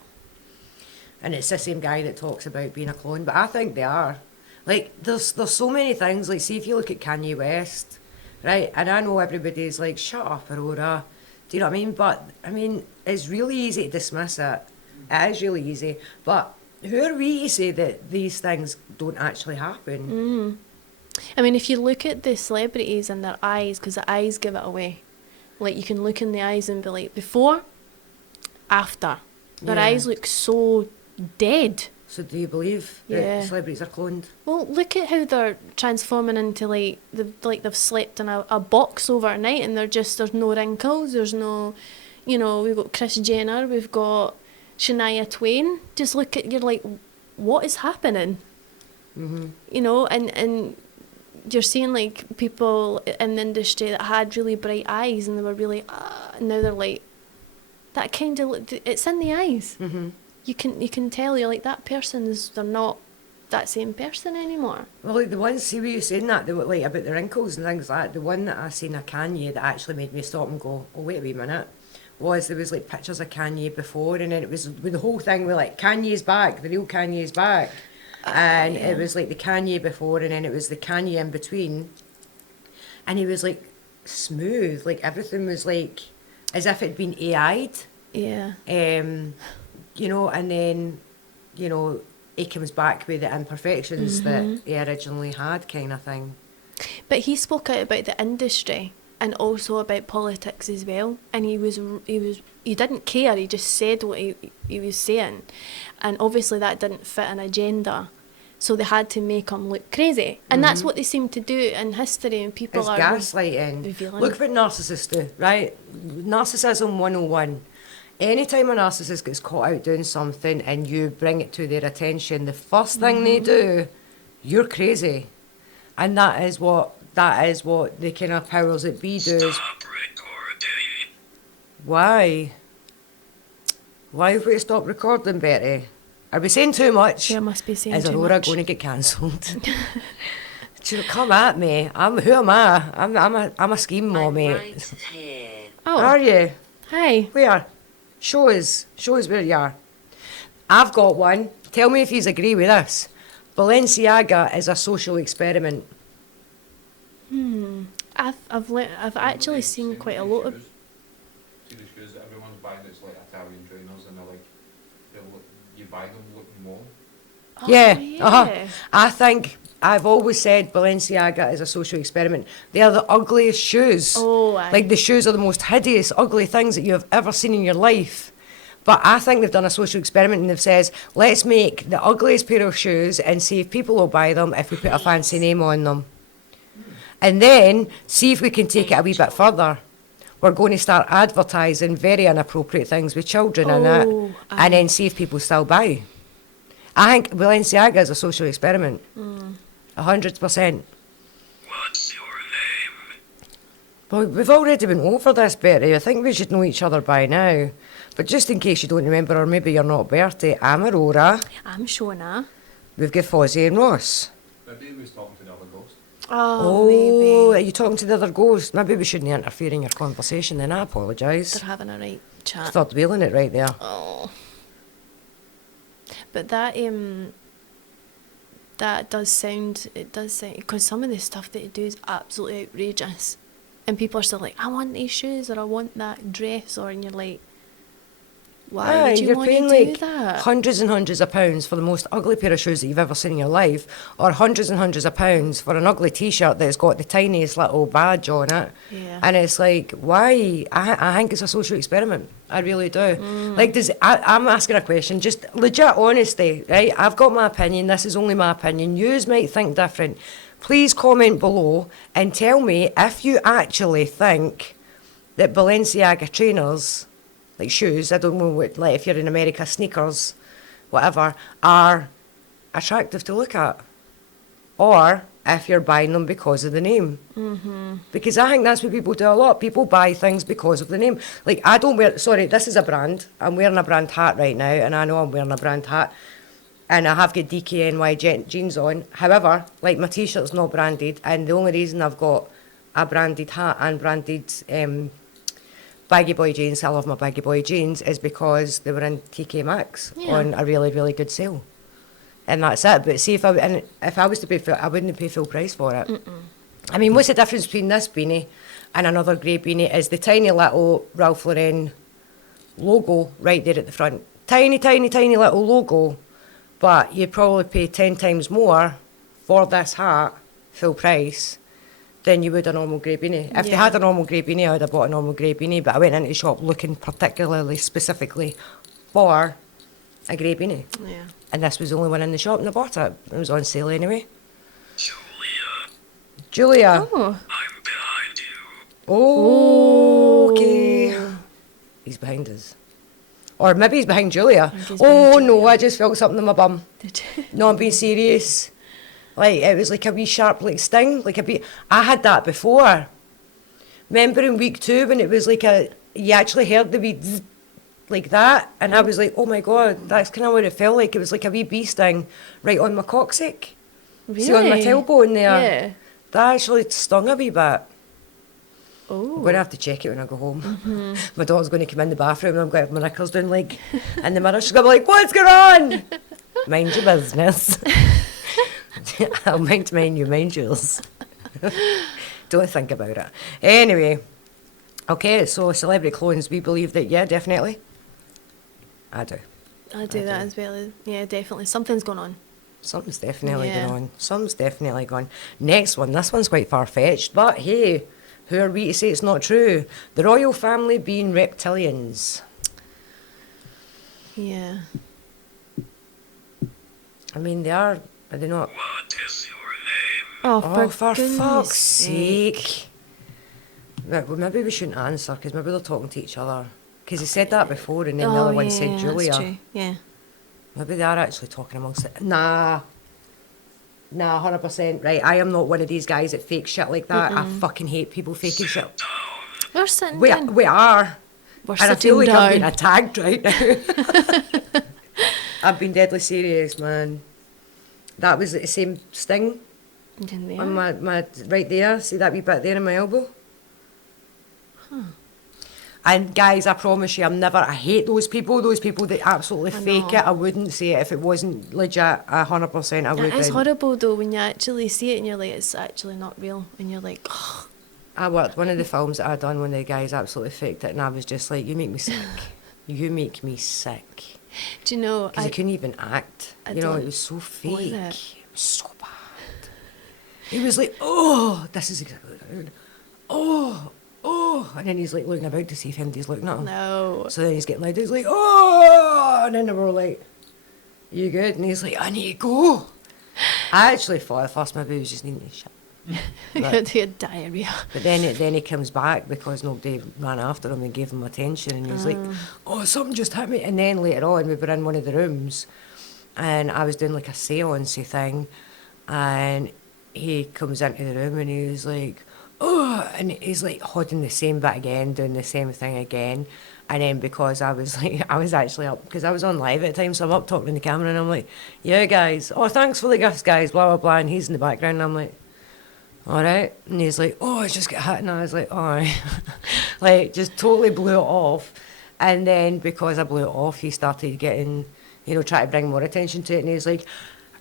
And it's the same guy that talks about being a clone. But I think they are. Like, there's so many things. Like, see, if you look at Kanye West, right? And I know everybody's like, shut up, Aurora. Do you know what I mean? But, I mean, it's really easy to dismiss it. It is really easy, but who are we to say that these things don't actually happen? I mean, if you look at the celebrities and their eyes, because the eyes give it away. Like, you can look in the eyes and be like, before, after. Their Yeah. eyes look so dead. So do you believe Yeah. that celebrities are cloned? Well, look at how they're transforming into they've slept in a box overnight, and there's no wrinkles, there's no, you know, we've got Kris Jenner, we've got Shania Twain. Just look at, you're like, what is happening? You know, and you're seeing like people in the industry that had really bright eyes and they were really, and now they're like, that kind of, it's in the eyes. You can tell, you're like, that person's, they're not that same person anymore. Well, like the ones, see, were you saying that, they were like about the wrinkles and things like that, the one that I seen a Kanye that actually made me stop and go, oh, wait a wee minute. was there was like pictures of Kanye before, and then it was with the whole thing with like Kanye's back, the real Kanye's back, and it was like the Kanye before, and then it was the Kanye in between, and he was like smooth, like everything was like as if it'd been AI'd. Yeah. You know, and then, you know, he comes back with the imperfections that he originally had, kind of thing. But he spoke out about the industry and also about politics as well. And he didn't care. He just said what he was saying, and obviously that didn't fit an agenda. So they had to make him look crazy, and that's what they seem to do in history. And people It's are gaslighting. revealing. Look what narcissists do, right? Narcissism 101. Anytime a narcissist gets caught out doing something and you bring it to their attention, the first thing they do, you're crazy. And that is what the kind of powers that be do. Stop recording. Why? Why have we to stop recording, Bertie? Are we saying too much? Yeah, must be saying Is too Aurora much. going to get cancelled? Come at me. Who am I? I'm a scheme I'm mommy. right here. Oh, Are you? hi. Where? Show us where you are. I've got one. Tell me if you agree with this. Balenziaga is a social experiment. I've actually seen quite a lot of. See the shoes that everyone's buying, it's like Italian trainers, and they're like, you buy them looking more. Oh, Yeah. I think I've always said Balenciaga is a social experiment. They are the ugliest shoes. Oh, aye. Like the shoes are the most hideous, ugly things that you have ever seen in your life. But I think they've done a social experiment and they've said, let's make the ugliest pair of shoes and see if people will buy them if we put a fancy name on them. And then see if we can take it a wee bit further. We're going to start advertising very inappropriate things with children in it, aye. and then see if people still buy. I think Balenciaga is a social experiment. 100%. What's your name? Well, we've already been over this, Bertie. I think we should know each other by now. But just in case you don't remember, or maybe you're not Bertie, I'm Aurora. I'm Shona. We've got Fozzie and Ross. Maybe he was talking to the other ghost. Oh, Are maybe you talking to the other ghost? Maybe we shouldn't interfere in your conversation then. I apologise. they're having a right chat. Start wheeling it right there. Oh. But that does sound, because some of the stuff that it do is absolutely outrageous. And people are still like, I want these shoes, or I want that dress, or, and you're like, why would you you're want paying to do like that? hundreds and hundreds of pounds for the most ugly pair of shoes that you've ever seen in your life, or hundreds and hundreds of pounds for an ugly T-shirt that's got the tiniest little badge on it. Yeah. And it's like, why? I think it's a social experiment. I really do. Like, I'm asking a question, just legit honesty, right? I've got my opinion. This is only my opinion. Yous might think different. Please comment below and tell me if you actually think that Balenciaga trainers, like shoes, I don't know what, like if you're in America, sneakers, whatever, are attractive to look at. Or if you're buying them because of the name. Because I think that's what people do a lot. People buy things because of the name. Like, I don't wear, sorry, this is a brand. I'm wearing a brand hat right now, and I know I'm wearing a brand hat. And I have got DKNY jeans on. However, like, my T-shirt's not branded, and the only reason I've got a branded hat and branded baggy boy jeans, I love my baggy boy jeans, is because they were in TK Maxx on a really, really good sale. And that's it. But see, if I was to pay full, I wouldn't pay full price for it. I mean, what's the difference between this beanie and another grey beanie is the tiny little Ralph Lauren logo right there at the front. Tiny, tiny, tiny little logo. But you'd probably pay 10 times more for this hat, full price, than you would a normal grey beanie. If they had a normal grey beanie, I would have bought a normal grey beanie, but I went into the shop looking particularly specifically for a grey beanie. Yeah. And this was the only one in the shop, and I bought it. It was on sale anyway. Julia, Julia. Oh. I'm behind you. Oh, okay. He's behind us. Or maybe he's behind Julia. he's Oh, behind no, Julia. I just felt something in my bum. Did you? No, I'm being serious. Like, it was like a wee sharp, like, sting. Like a wee... I had that before. Remember in week 2 when it was like you actually heard the wee zzz, like that? And I was like, oh my God, that's kind of what it felt like. It was like a wee bee sting right on my coccyx. Really? See, on my tailbone there. Yeah. That actually stung a wee bit. Oh. I'm going to have to check it when I go home. My daughter's going to come in the bathroom and I'm going to have my knickers down, like, in the mirror. She's going to be like, what's going on? Mind your business. I'll mind mine, you mind yours. Don't think about it. Anyway, okay, so celebrity clones, we believe that, yeah, definitely. I do. I do that as well. Yeah, definitely. Something's going on. Something's definitely Yeah. going on. Something's definitely gone. Next one, this one's quite far-fetched, but hey, who are we to say it's not true? The royal family being reptilians. Yeah. I mean, are they not? What is your name? Oh, Oh, for goodness fuck's sake. Well, maybe we shouldn't answer, because maybe they're talking to each other. Because he said that before, and then the other one said Julia. That's true. Yeah. Maybe they are actually talking amongst it. Nah, 100%. Right, I am not one of these guys that fake shit like that. I fucking hate people faking shit. We're sitting We down. are. We're And I feel sitting like I'm being down. attacked right now. I've been deadly serious, man. That was the same sting In there. on my right there. See that wee bit there in my elbow? And guys, I promise you, I hate those people that absolutely I fake know. it. I wouldn't say it if it wasn't legit, 100% I It wouldn't. is horrible though when you actually see it and you're like, it's actually not real. And you're like, oh, I worked one of the films that I done when the guys absolutely faked it, and I was just like, you make me sick. You make me sick. do you know? Because he couldn't even act. I You know, don't it was so like fake. that. It was so bad. He was like, oh, this is exactly what I heard. Oh. And then he's like looking about to see if anybody's looking at him. No. So then he's getting loud. He's like, oh. And then they were like, you good? And he's like, I need to go. I actually thought at first maybe he was just needing to shit. He had diarrhea. But then he comes back because nobody ran after him and gave him attention, and he was like, oh, something just hit me. And then later on, we were in one of the rooms, and I was doing like a seance thing, and he comes into the room and he was like, oh, and he's like holding the same bit again, doing the same thing again. And then because I was actually up, because I was on live at the time, so I'm up talking to the camera, and I'm like, yeah, guys, oh, thanks for the gifts, guys, blah, blah, blah. And he's in the background, and I'm like, all right. And he's like, oh, I just got hit. And I was like, all right. Like, just totally blew it off. And then because I blew it off, he started getting, trying to bring more attention to it. And he's like,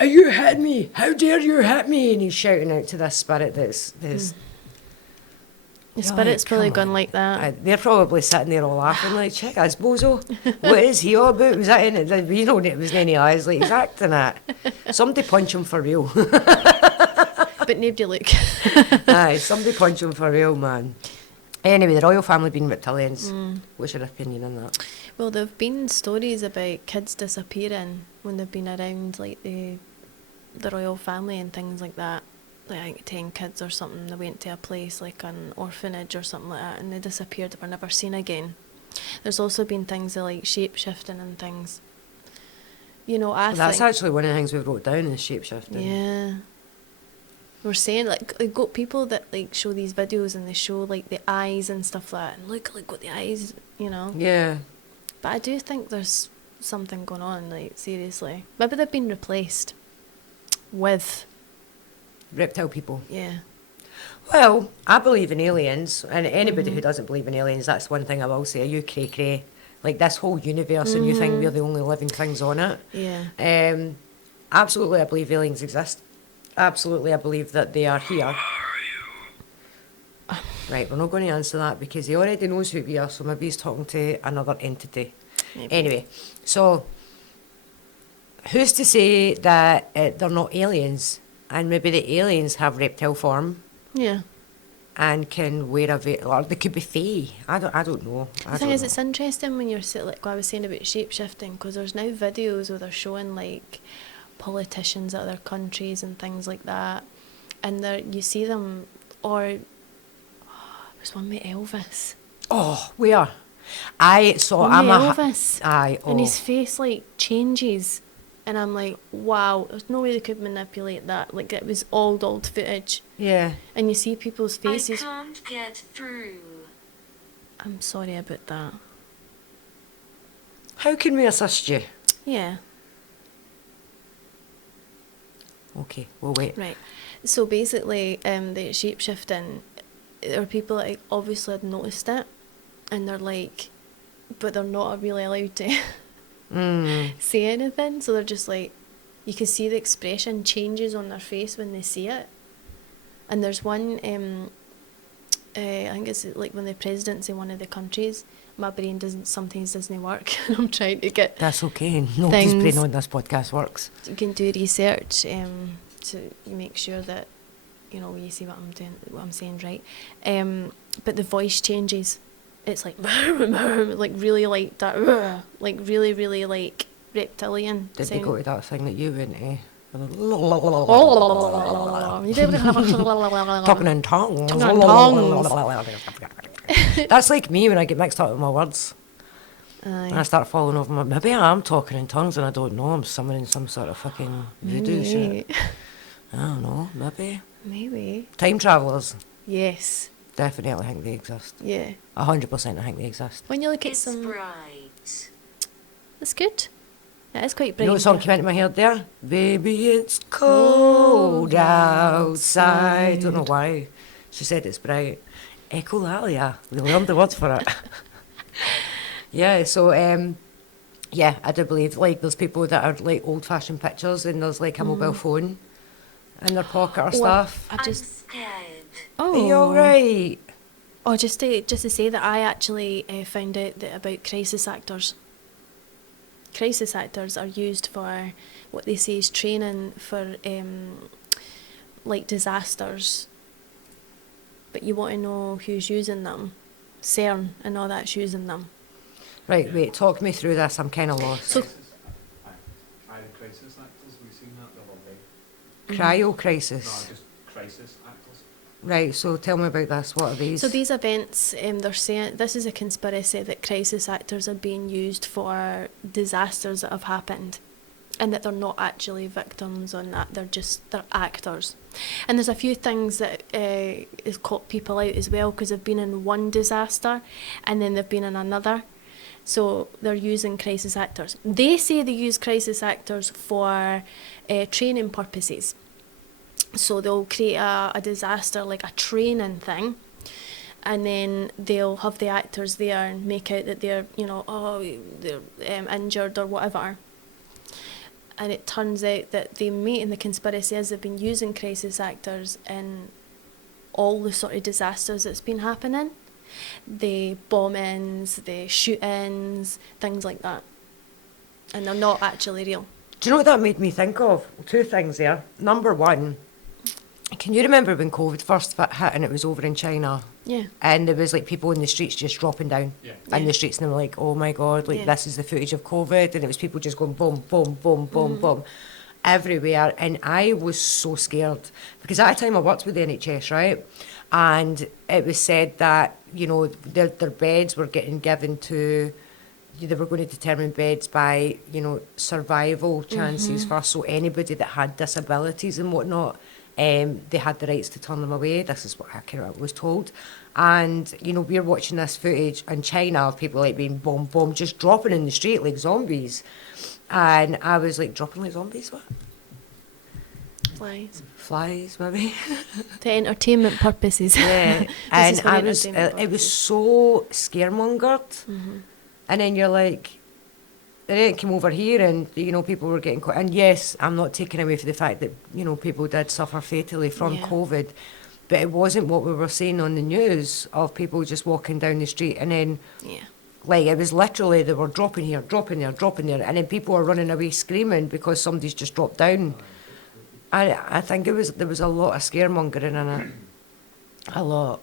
are you hitting me? How dare you hit me? And he's shouting out to this spirit that's The You're spirit's like, probably come gone on. like that. They're probably sitting there all laughing like, check this bozo. What is he all about? Was that in it? It wasn't any eyes. Like, he's acting that. Somebody punch him for real. But nobody look. Aye, somebody punch him for real, man. Anyway, the royal family being reptilians. What's your opinion on that? Well, there have been stories about kids disappearing when they've been around, like the royal family and things like that. Like, I think 10 kids or something, they went to a place like an orphanage or something like that, and they disappeared, they were never seen again. There's also been things like shape-shifting and things. That's actually one of the things we wrote down is shape-shifting. Yeah. We're saying, like got people that, like, show these videos and they show, like, the eyes and stuff like that, and look, what the eyes, Yeah. But I do think there's something going on, like, seriously. Maybe they've been replaced with, Reptile people. yeah. Well, I believe in aliens, and anybody who doesn't believe in aliens, that's one thing I will say, are you cray-cray? Like, this whole universe, and you think we're the only living things on it. Yeah. Absolutely, I believe aliens exist. Absolutely, I believe that they are here. Right, we're not going to answer that because he already knows who we are, so maybe he's talking to another entity. Maybe. Anyway, so who's to say that they're not aliens, and maybe the aliens have reptile form Yeah. and can wear a veil, or they could be fae. I don't know. The thing is, it's interesting when you're like what I was saying about shape-shifting, because there's now videos where they're showing, like, politicians at other countries and things like that, and you see them, or there's one with Elvis. Oh, where? I saw. One I'm with a. Elvis. Aye. Oh. And his face, like, changes, and I'm like, wow, there's no way they could manipulate that. Like, it was old footage, Yeah. and you see people's faces. I can't get through. I'm sorry about that. How can we assist you? Yeah. Okay, we'll wait. Right. So basically, the shape-shifting, there are people that obviously had noticed it, and they're like, but they're not really allowed to say anything, so they're just like, you can see the expression changes on their face when they see it. And there's one, I think it's like when the president's in one of the countries, my brain sometimes doesn't work, and I'm trying to get... That's okay. Nobody's Things- brain on this podcast works. You can do research to make sure that, you know, you see what I'm saying right. But the voice changes. It's like, like really like that, like really, really like reptilian Did sound. they go to that thing that you went to? Talking in tongues. Talking in tongues. That's like me when I get mixed up with my words. And I Aye. start falling over. Maybe I am talking in tongues and I don't know. I'm summoning some sort of fucking voodoo shit. I don't know. Maybe. Time travellers. Yes. Definitely think they exist. Yeah. 100% I think they exist. When you look at It's some... bright. It's good. It is quite bright. You know what song came into my head there? Baby, it's cold outside. Don't know why. She said it's bright. Echolalia. We learned the words for it. Yeah, so, yeah, I do believe, like, there's people that are, like, old-fashioned pictures and there's, like, a mobile phone in their pocket or stuff. I just... I'm scared. Oh. Are you alright? Oh, just to say that I actually found out that about crisis actors. Crisis actors are used for what they say is training for like disasters. But you want to know who's using them. CERN and all that's using them. Right, wait, talk me through this. I'm kind of lost. So- Crisis actors, we've seen that the other day. Cryo No, crisis. just crisis actors. Right, so tell me about this. What are these? So these events, they're saying this is a conspiracy that crisis actors are being used for disasters that have happened, and that they're not actually victims on that. They're actors. And there's a few things that has caught people out as well because they've been in one disaster, and then they've been in another. So they're using crisis actors. They say they use crisis actors for training purposes. So they'll create a disaster, like a training thing, and then they'll have the actors there and make out that they're, they're injured or whatever. And it turns out that in the conspiracy is they've been using crisis actors in all the sort of disasters that's been happening. The bombings, the shootings, things like that. And they're not actually real. Do you know what that made me think of? Two things there. Number one, can you remember when COVID first hit and it was over in China? Yeah. And there was like people in the streets just dropping down Yeah. in Yeah. the streets, and they were like, oh my God, like Yeah. this is the footage of COVID. And it was people just going boom, boom, boom, boom, boom everywhere. And I was so scared because at the time I worked with the NHS, right? And it was said that, their beds were getting given to, they were going to determine beds by, survival chances first. So anybody that had disabilities and whatnot, they had the rights to turn them away. This is what I kind of was told. And, we're watching this footage in China of people like being bomb, just dropping in the street like zombies. And I was like, dropping like zombies? What? Flies, maybe? To entertainment purposes. Yeah. This And is for I was, entertainment it was purposes. so scaremongered. And then you're like, then it came over here and, people were getting caught. And yes, I'm not taking away from the fact that, people did suffer fatally from Yeah. COVID. But it wasn't what we were seeing on the news of people just walking down the street and then, Yeah. like, it was literally they were dropping here, dropping there, dropping there. And then people were running away screaming because somebody's just dropped down. I think there was a lot of scaremongering in it. A lot.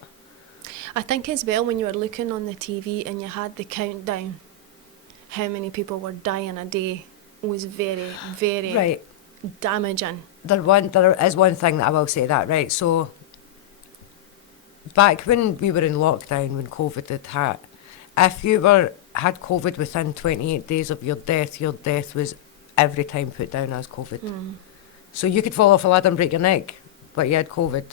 I think as well when you were looking on the TV and you had the countdown, how many people were dying a day was very, very Right. damaging. There is one thing that I will say that, right? So, back when we were in lockdown, when COVID had hit, if you had COVID within 28 days of your death was every time put down as COVID. So you could fall off a ladder and break your neck, but you had COVID.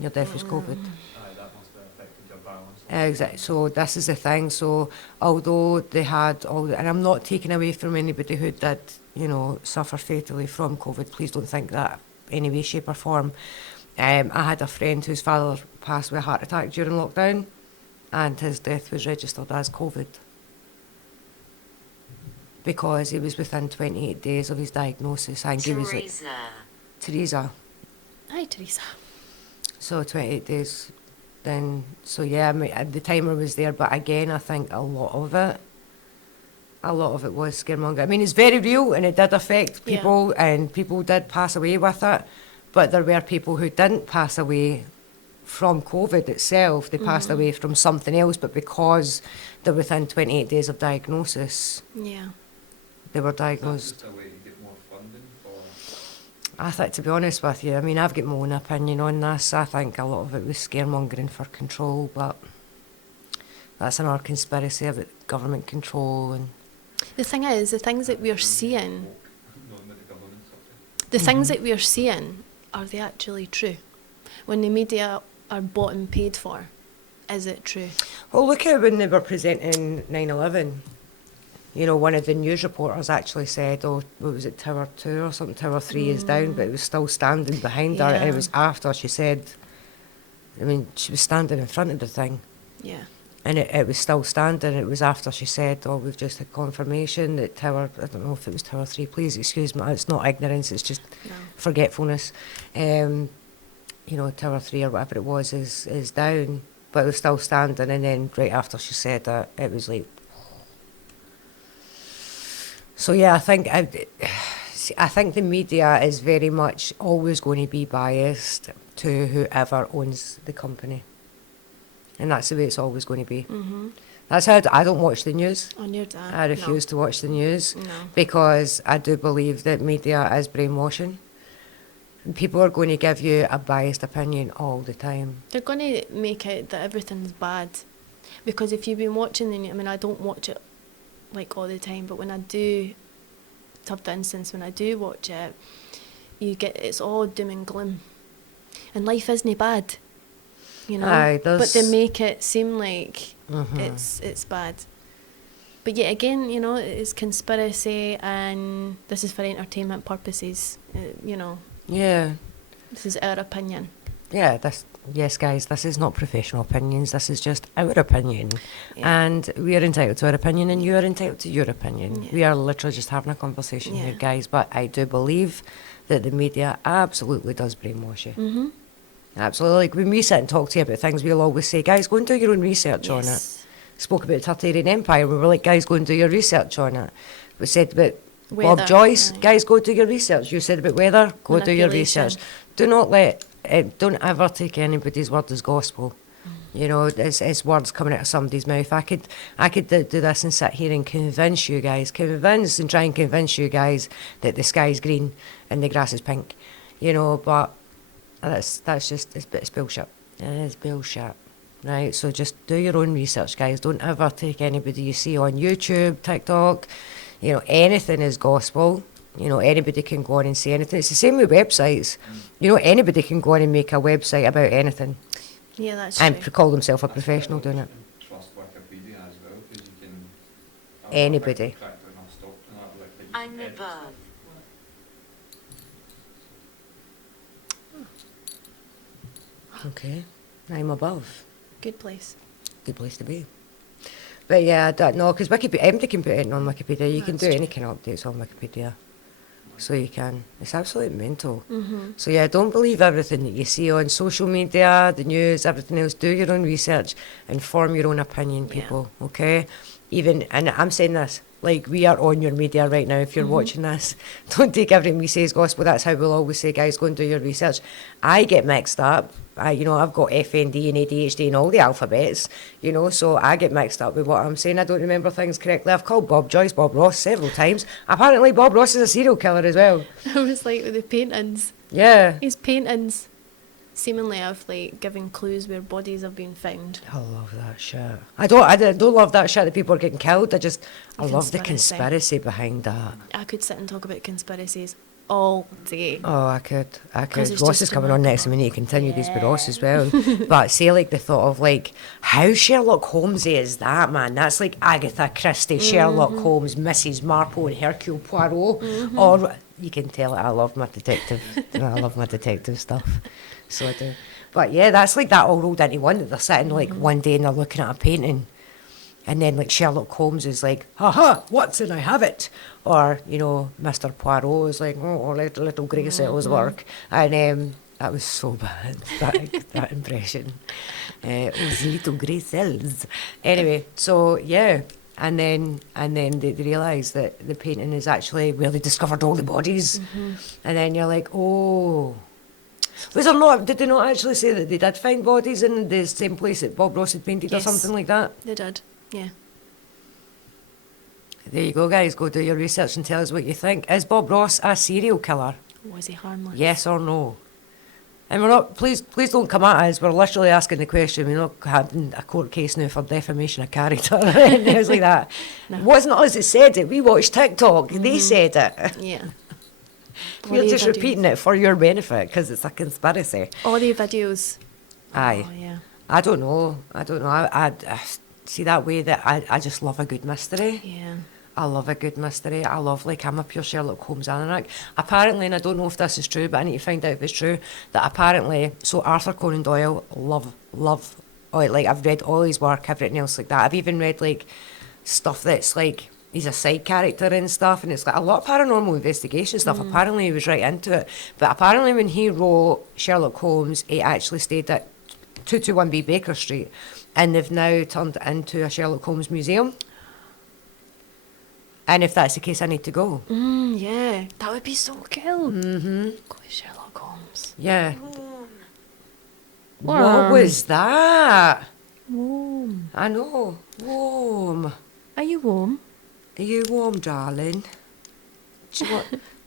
Your death was COVID. That must have affected your balance. Exactly. So this is the thing. So although they had and I'm not taking away from anybody who did, suffer fatally from COVID. Please don't think that any way, shape or form. I had a friend whose father passed with a heart attack during lockdown, and his death was registered as COVID. Because he was within 28 days of his diagnosis. I think he was like, Teresa. Hi, Teresa. So 28 days. Then, so yeah, I mean, the timer was there, but again, I think a lot of it was scaremonger. I mean, it's very real, and it did affect people, and people did pass away with it, but there were people who didn't pass away from COVID itself. They passed away from something else, but because they're within 28 days of diagnosis, they were diagnosed. Is that just a way to get more funding for? I think, to be honest with you, I mean, I've got my own opinion on this. I think a lot of it was scaremongering for control, but that's another conspiracy about government control. And The thing is, the things that we're seeing, Knowing that the government's up there. the things that we're seeing, are they actually true? When the media are bought and paid for, is it true? well, look at when they were presenting 9/11. You know, one of the news reporters actually said, oh, what was it, Tower 2 or something, Tower 3 is down, but it was still standing behind her, and Yeah. it was after she said, I mean, she was standing in front of the thing, Yeah. and it was still standing. It was after she said, oh, we've just had confirmation that Tower, I don't know if it was Tower 3, please excuse me, it's not ignorance, it's just No. forgetfulness. You know, Tower 3 or whatever it was is down, but it was still standing, and then right after she said that, it was like, so yeah, I think the media is very much always going to be biased to whoever owns the company, and that's the way it's always going to be. Mm-hmm. That's how I don't watch the news. On your dad. I refuse to watch the news No. because I do believe that media is brainwashing. And people are going to give you a biased opinion all the time. They're going to make out that everything's bad. Because if you've been watching the news, I mean, I don't watch it like all the time, but when I do, to have the instance, when I do watch it, it's all doom and gloom. And life isn't bad, you know? Aye, but they make it seem like Mhm. it's bad. But yet again, you know, it's conspiracy, and this is for entertainment purposes, you know. Yeah. This is our opinion. Yeah, yes, guys, this is not professional opinions. This is just our opinion. Yeah. And we are entitled to our opinion, and you are entitled to your opinion. Yeah. We are literally just having a conversation Yeah. here, guys. But I do believe that the media absolutely does brainwash you. Mm-hmm. Absolutely. Like when we sit and talk to you about things, we'll always say, guys, go and do your own research on it. Spoke about the Tartarian Empire. We were like, guys, go and do your research on it. We said about Weather, Bob Joyce, aye. guys, go do your research. You said about weather, go do your Manipulation. research. Do not don't ever take anybody's word as gospel. You know, it's words coming out of somebody's mouth. I could do this and sit here and convince you guys that the sky's green and the grass is pink. You know, but that's just, it's bullshit. It is bullshit. Right, so just do your own research, guys. Don't ever take anybody you see on YouTube, TikTok, you know, anything is gospel. You know, anybody can go on and say anything. It's the same with websites. You know, anybody can go on and make a website about anything Yeah, that's and true. call themselves a professional doing it. Trust Wikipedia as well, because you can... Anybody. I'm above. Okay, I'm above. Good place. Good place to be. But yeah, I don't know, because anybody can put it on Wikipedia. You can That's do true. any kind of updates on Wikipedia. So you can. It's absolutely mental. Mm-hmm. So yeah, don't believe everything that you see on social media, the news, everything else. Do your own research and form your own opinion, Yeah. people, okay? Even, and I'm saying this, like we are on your media right now, if you're watching this, don't take everything we say as gospel. That's how we'll always say, guys, go and do your research. I get mixed up. I've got FND and ADHD and all the alphabets, you know, so I get mixed up with what I'm saying. I don't remember things correctly. I've called Bob Joyce Bob Ross several times. Apparently Bob Ross is a serial killer as well. I was like with the paintings. Yeah. His paintings seemingly have like given clues where bodies have been found. I love that shit. I don't love that shit that people are getting killed. I love the Conspiracy. conspiracy behind that. I could sit and talk about conspiracies all day. Oh, I could. 'Cause it's Ross just is coming on next, and we need to continue these with Ross as well. But say, like, the thought of, like, how Sherlock Holmesy is that, man? That's like Agatha Christie, Sherlock Holmes, Mrs. Marple, and Hercule Poirot. Or, you can tell I love my detective. I love my detective stuff. So I do. But yeah, that's like that all rolled into one, that they're sitting like one day and they're looking at a painting, and then like Sherlock Holmes is like, "Ha, what's in I have it," or you know, Mr. Poirot is like, "Oh, little Graysel's work," and that was so bad, that impression. It was little Graysel's. Anyway, so yeah. And then they realise that the painting is actually where they discovered all the bodies. And then you're like, oh. Was there not, did they not actually say that they did find bodies in the same place that Bob Ross had painted or something like that? They did, yeah. There you go, guys. Go do your research and tell us what you think. Is Bob Ross a serial killer? Was he harmless? Yes or no? And we're not, please don't come at us. We're literally asking the question. We're not having a court case now for defamation of character or anything else like that. No. It wasn't us that said it. We watched TikTok. They said it. Yeah. We're just repeating it for your benefit because it's a conspiracy. All the videos. Aye. Oh, yeah. I don't know. I see that way that I just love a good mystery. Yeah. I love a good mystery. I love, like, I'm a pure Sherlock Holmes anorak. Apparently, and I don't know if this is true, but I need to find out if it's true, that apparently, so Arthur Conan Doyle, love, oh, like, I've read all his work, everything else like that. I've even read, like, stuff that's, like, he's a side character and stuff, and it's, like, a lot of paranormal investigation stuff. Apparently, he was right into it. But apparently, when he wrote Sherlock Holmes, he actually stayed at 221B Baker Street, and they've now turned it into a Sherlock Holmes museum. And if that's the case, I need to go. Yeah. That would be so cool. Mm-hmm. Go to Sherlock Holmes. Yeah. What Warm. was that? Warm. I know. Warm. Are you warm? Are you warm, darling? Do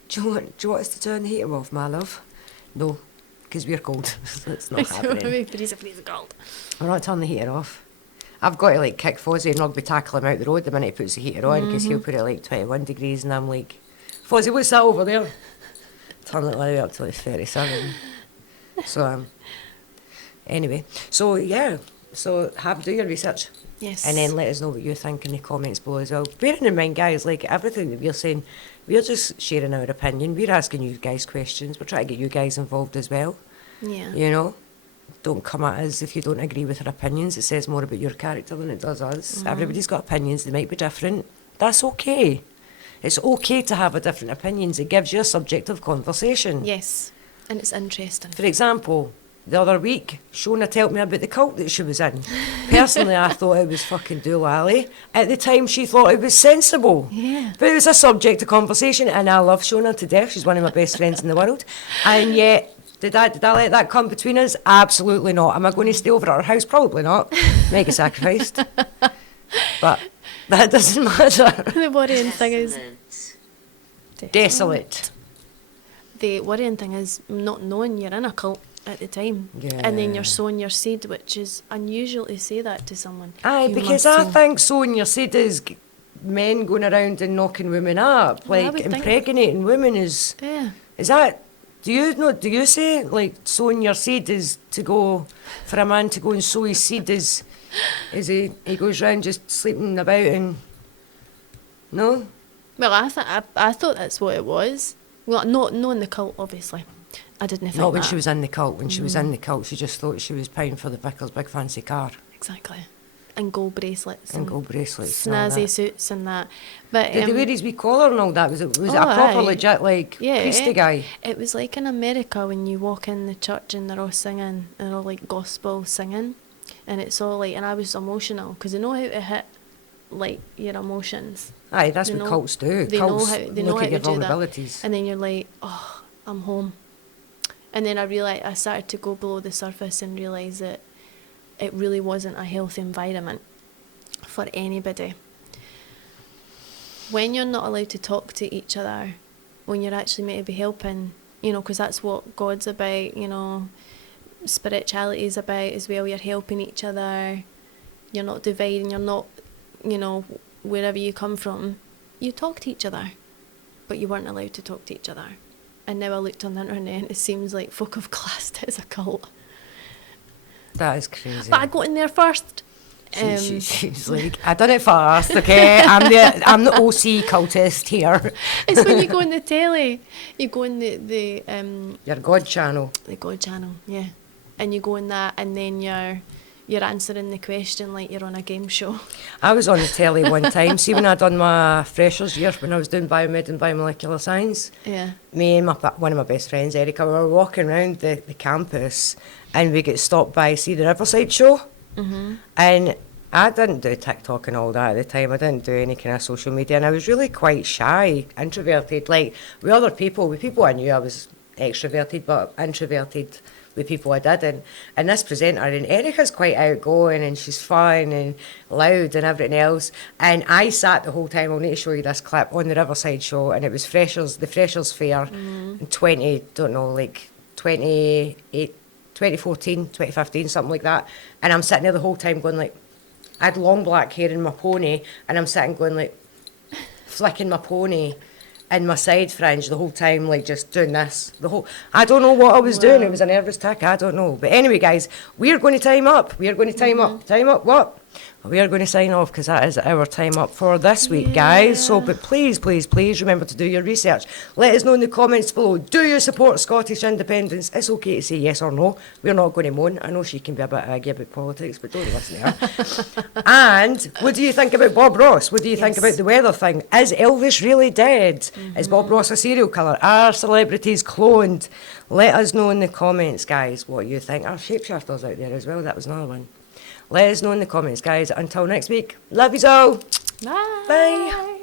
you want us to turn the heater off, my love? No, because we're cold. So it's not happening. Freeze cold. We're not turning the heater off. I've got to like kick Fozzie and rugby tackle him out the road the minute he puts the heater on, because he'll put it at like 21 degrees and I'm like, Fozzie, what's that over there? Turn it all the way up to like 37. So anyway, so yeah, so do your research. Yes. And then let us know what you think in the comments below as well. Bearing in mind, guys, like everything that we're saying, we're just sharing our opinion. We're asking you guys questions. We're trying to get you guys involved as well. Yeah. You know? Don't come at us if you don't agree with our opinions. It says more about your character than it does us. Everybody's got opinions. They might be different. That's okay. It's okay to have a different opinions. It gives you a subject of conversation. Yes. And it's interesting. For example, the other week, Shona told me about the cult that she was in. Personally, I thought it was fucking doolally. At the time, she thought it was sensible. Yeah. But it was a subject of conversation, and I love Shona to death. She's one of my best friends in the world. And yet, did I let that come between us? Absolutely not. Am I going to stay over at her house? Probably not. Make a sacrifice. But that doesn't matter. The worrying thing is... Desolate. The worrying thing is not knowing you're in a cult at the time. Yeah. And then you're sowing your seed, which is unusual to say that to someone. Aye, You because must I sow. think sowing your seed is men going around and knocking women up. Well, I Like, would think- impregnating women is... Yeah. Is that... Do you say, like, sowing your seed is to go... For a man to go and sow his seed is he goes round just sleeping about and... No? Well, I thought that's what it was. Well, not in the cult, obviously. I didn't think Not when that. she was in the cult. When she was in the cult, she just thought she was paying for the Vickers big fancy car. Exactly. And gold bracelets. And gold bracelets and all Snazzy that. suits and that. But Did they wear his wee collar and all that? Was it a Oh, proper aye. legit, like, yeah, priesty guy? It was like in America when you walk in the church and they're all singing, and they're all like gospel singing. And it's all like, and I was emotional because they know how to hit like your emotions. Aye, that's They what know- cults do. they Cults know how they know look how at your to do that. vulnerabilities. And then you're like, oh, I'm home. And then I started to go below the surface and realise that it really wasn't a healthy environment for anybody. When you're not allowed to talk to each other, when you're actually meant to be helping, you know, because that's what God's about, you know, spirituality is about as well. You're helping each other. You're not dividing. You're not, you know, wherever you come from, you talk to each other, but you weren't allowed to talk to each other. And now I looked on the internet and it seems like folk have classed it as a cult. That is crazy. But I got in there first. She's like, I done it first, okay? I'm the OC cultist here. It's when you go on the telly, you go on the Your God channel. God channel, yeah. and you go in that, and then you're answering the question like you're on a game show. I was on the telly one time. See, when I done my freshers year, when I was doing biomed and biomolecular science, Yeah. me and one of my best friends, Erica, we were walking around the campus, and we get stopped by, see, the Riverside show. Mm-hmm. And I didn't do TikTok and all that at the time. I didn't do any kind of social media, and I was really quite shy, introverted. Like, with other people, with people I knew I was extroverted, but introverted with people I didn't. And this presenter, and Erica's quite outgoing, and she's fun and loud and everything else. And I sat the whole time, I'll need to show you this clip, on the Riverside show, and it was the Freshers Fair in 2014, 2015, something like that. And I'm sitting there the whole time going like, I had long black hair in my pony, and I'm sitting going like, flicking my pony in my side fringe the whole time, like just doing this. I don't know what I was doing. It was a nervous tick, I don't know. But anyway, guys, we're going to time up. We are going to time up. Time up what? We are going to sign off because that is our time up for this week, guys. So, but please, please, please remember to do your research. Let us know in the comments below. Do you support Scottish independence? It's okay to say yes or no. We're not going to moan. I know she can be a bit aggy about politics, but don't listen to her. And what do you think about Bob Ross? What do you think about the weather thing? Is Elvis really dead? Is Bob Ross a serial killer? Are celebrities cloned? Let us know in the comments, guys, what you think. Our shapeshifters out there as well. That was another one. Let us know in the comments, guys. Until next week, love yous all. Bye. Bye.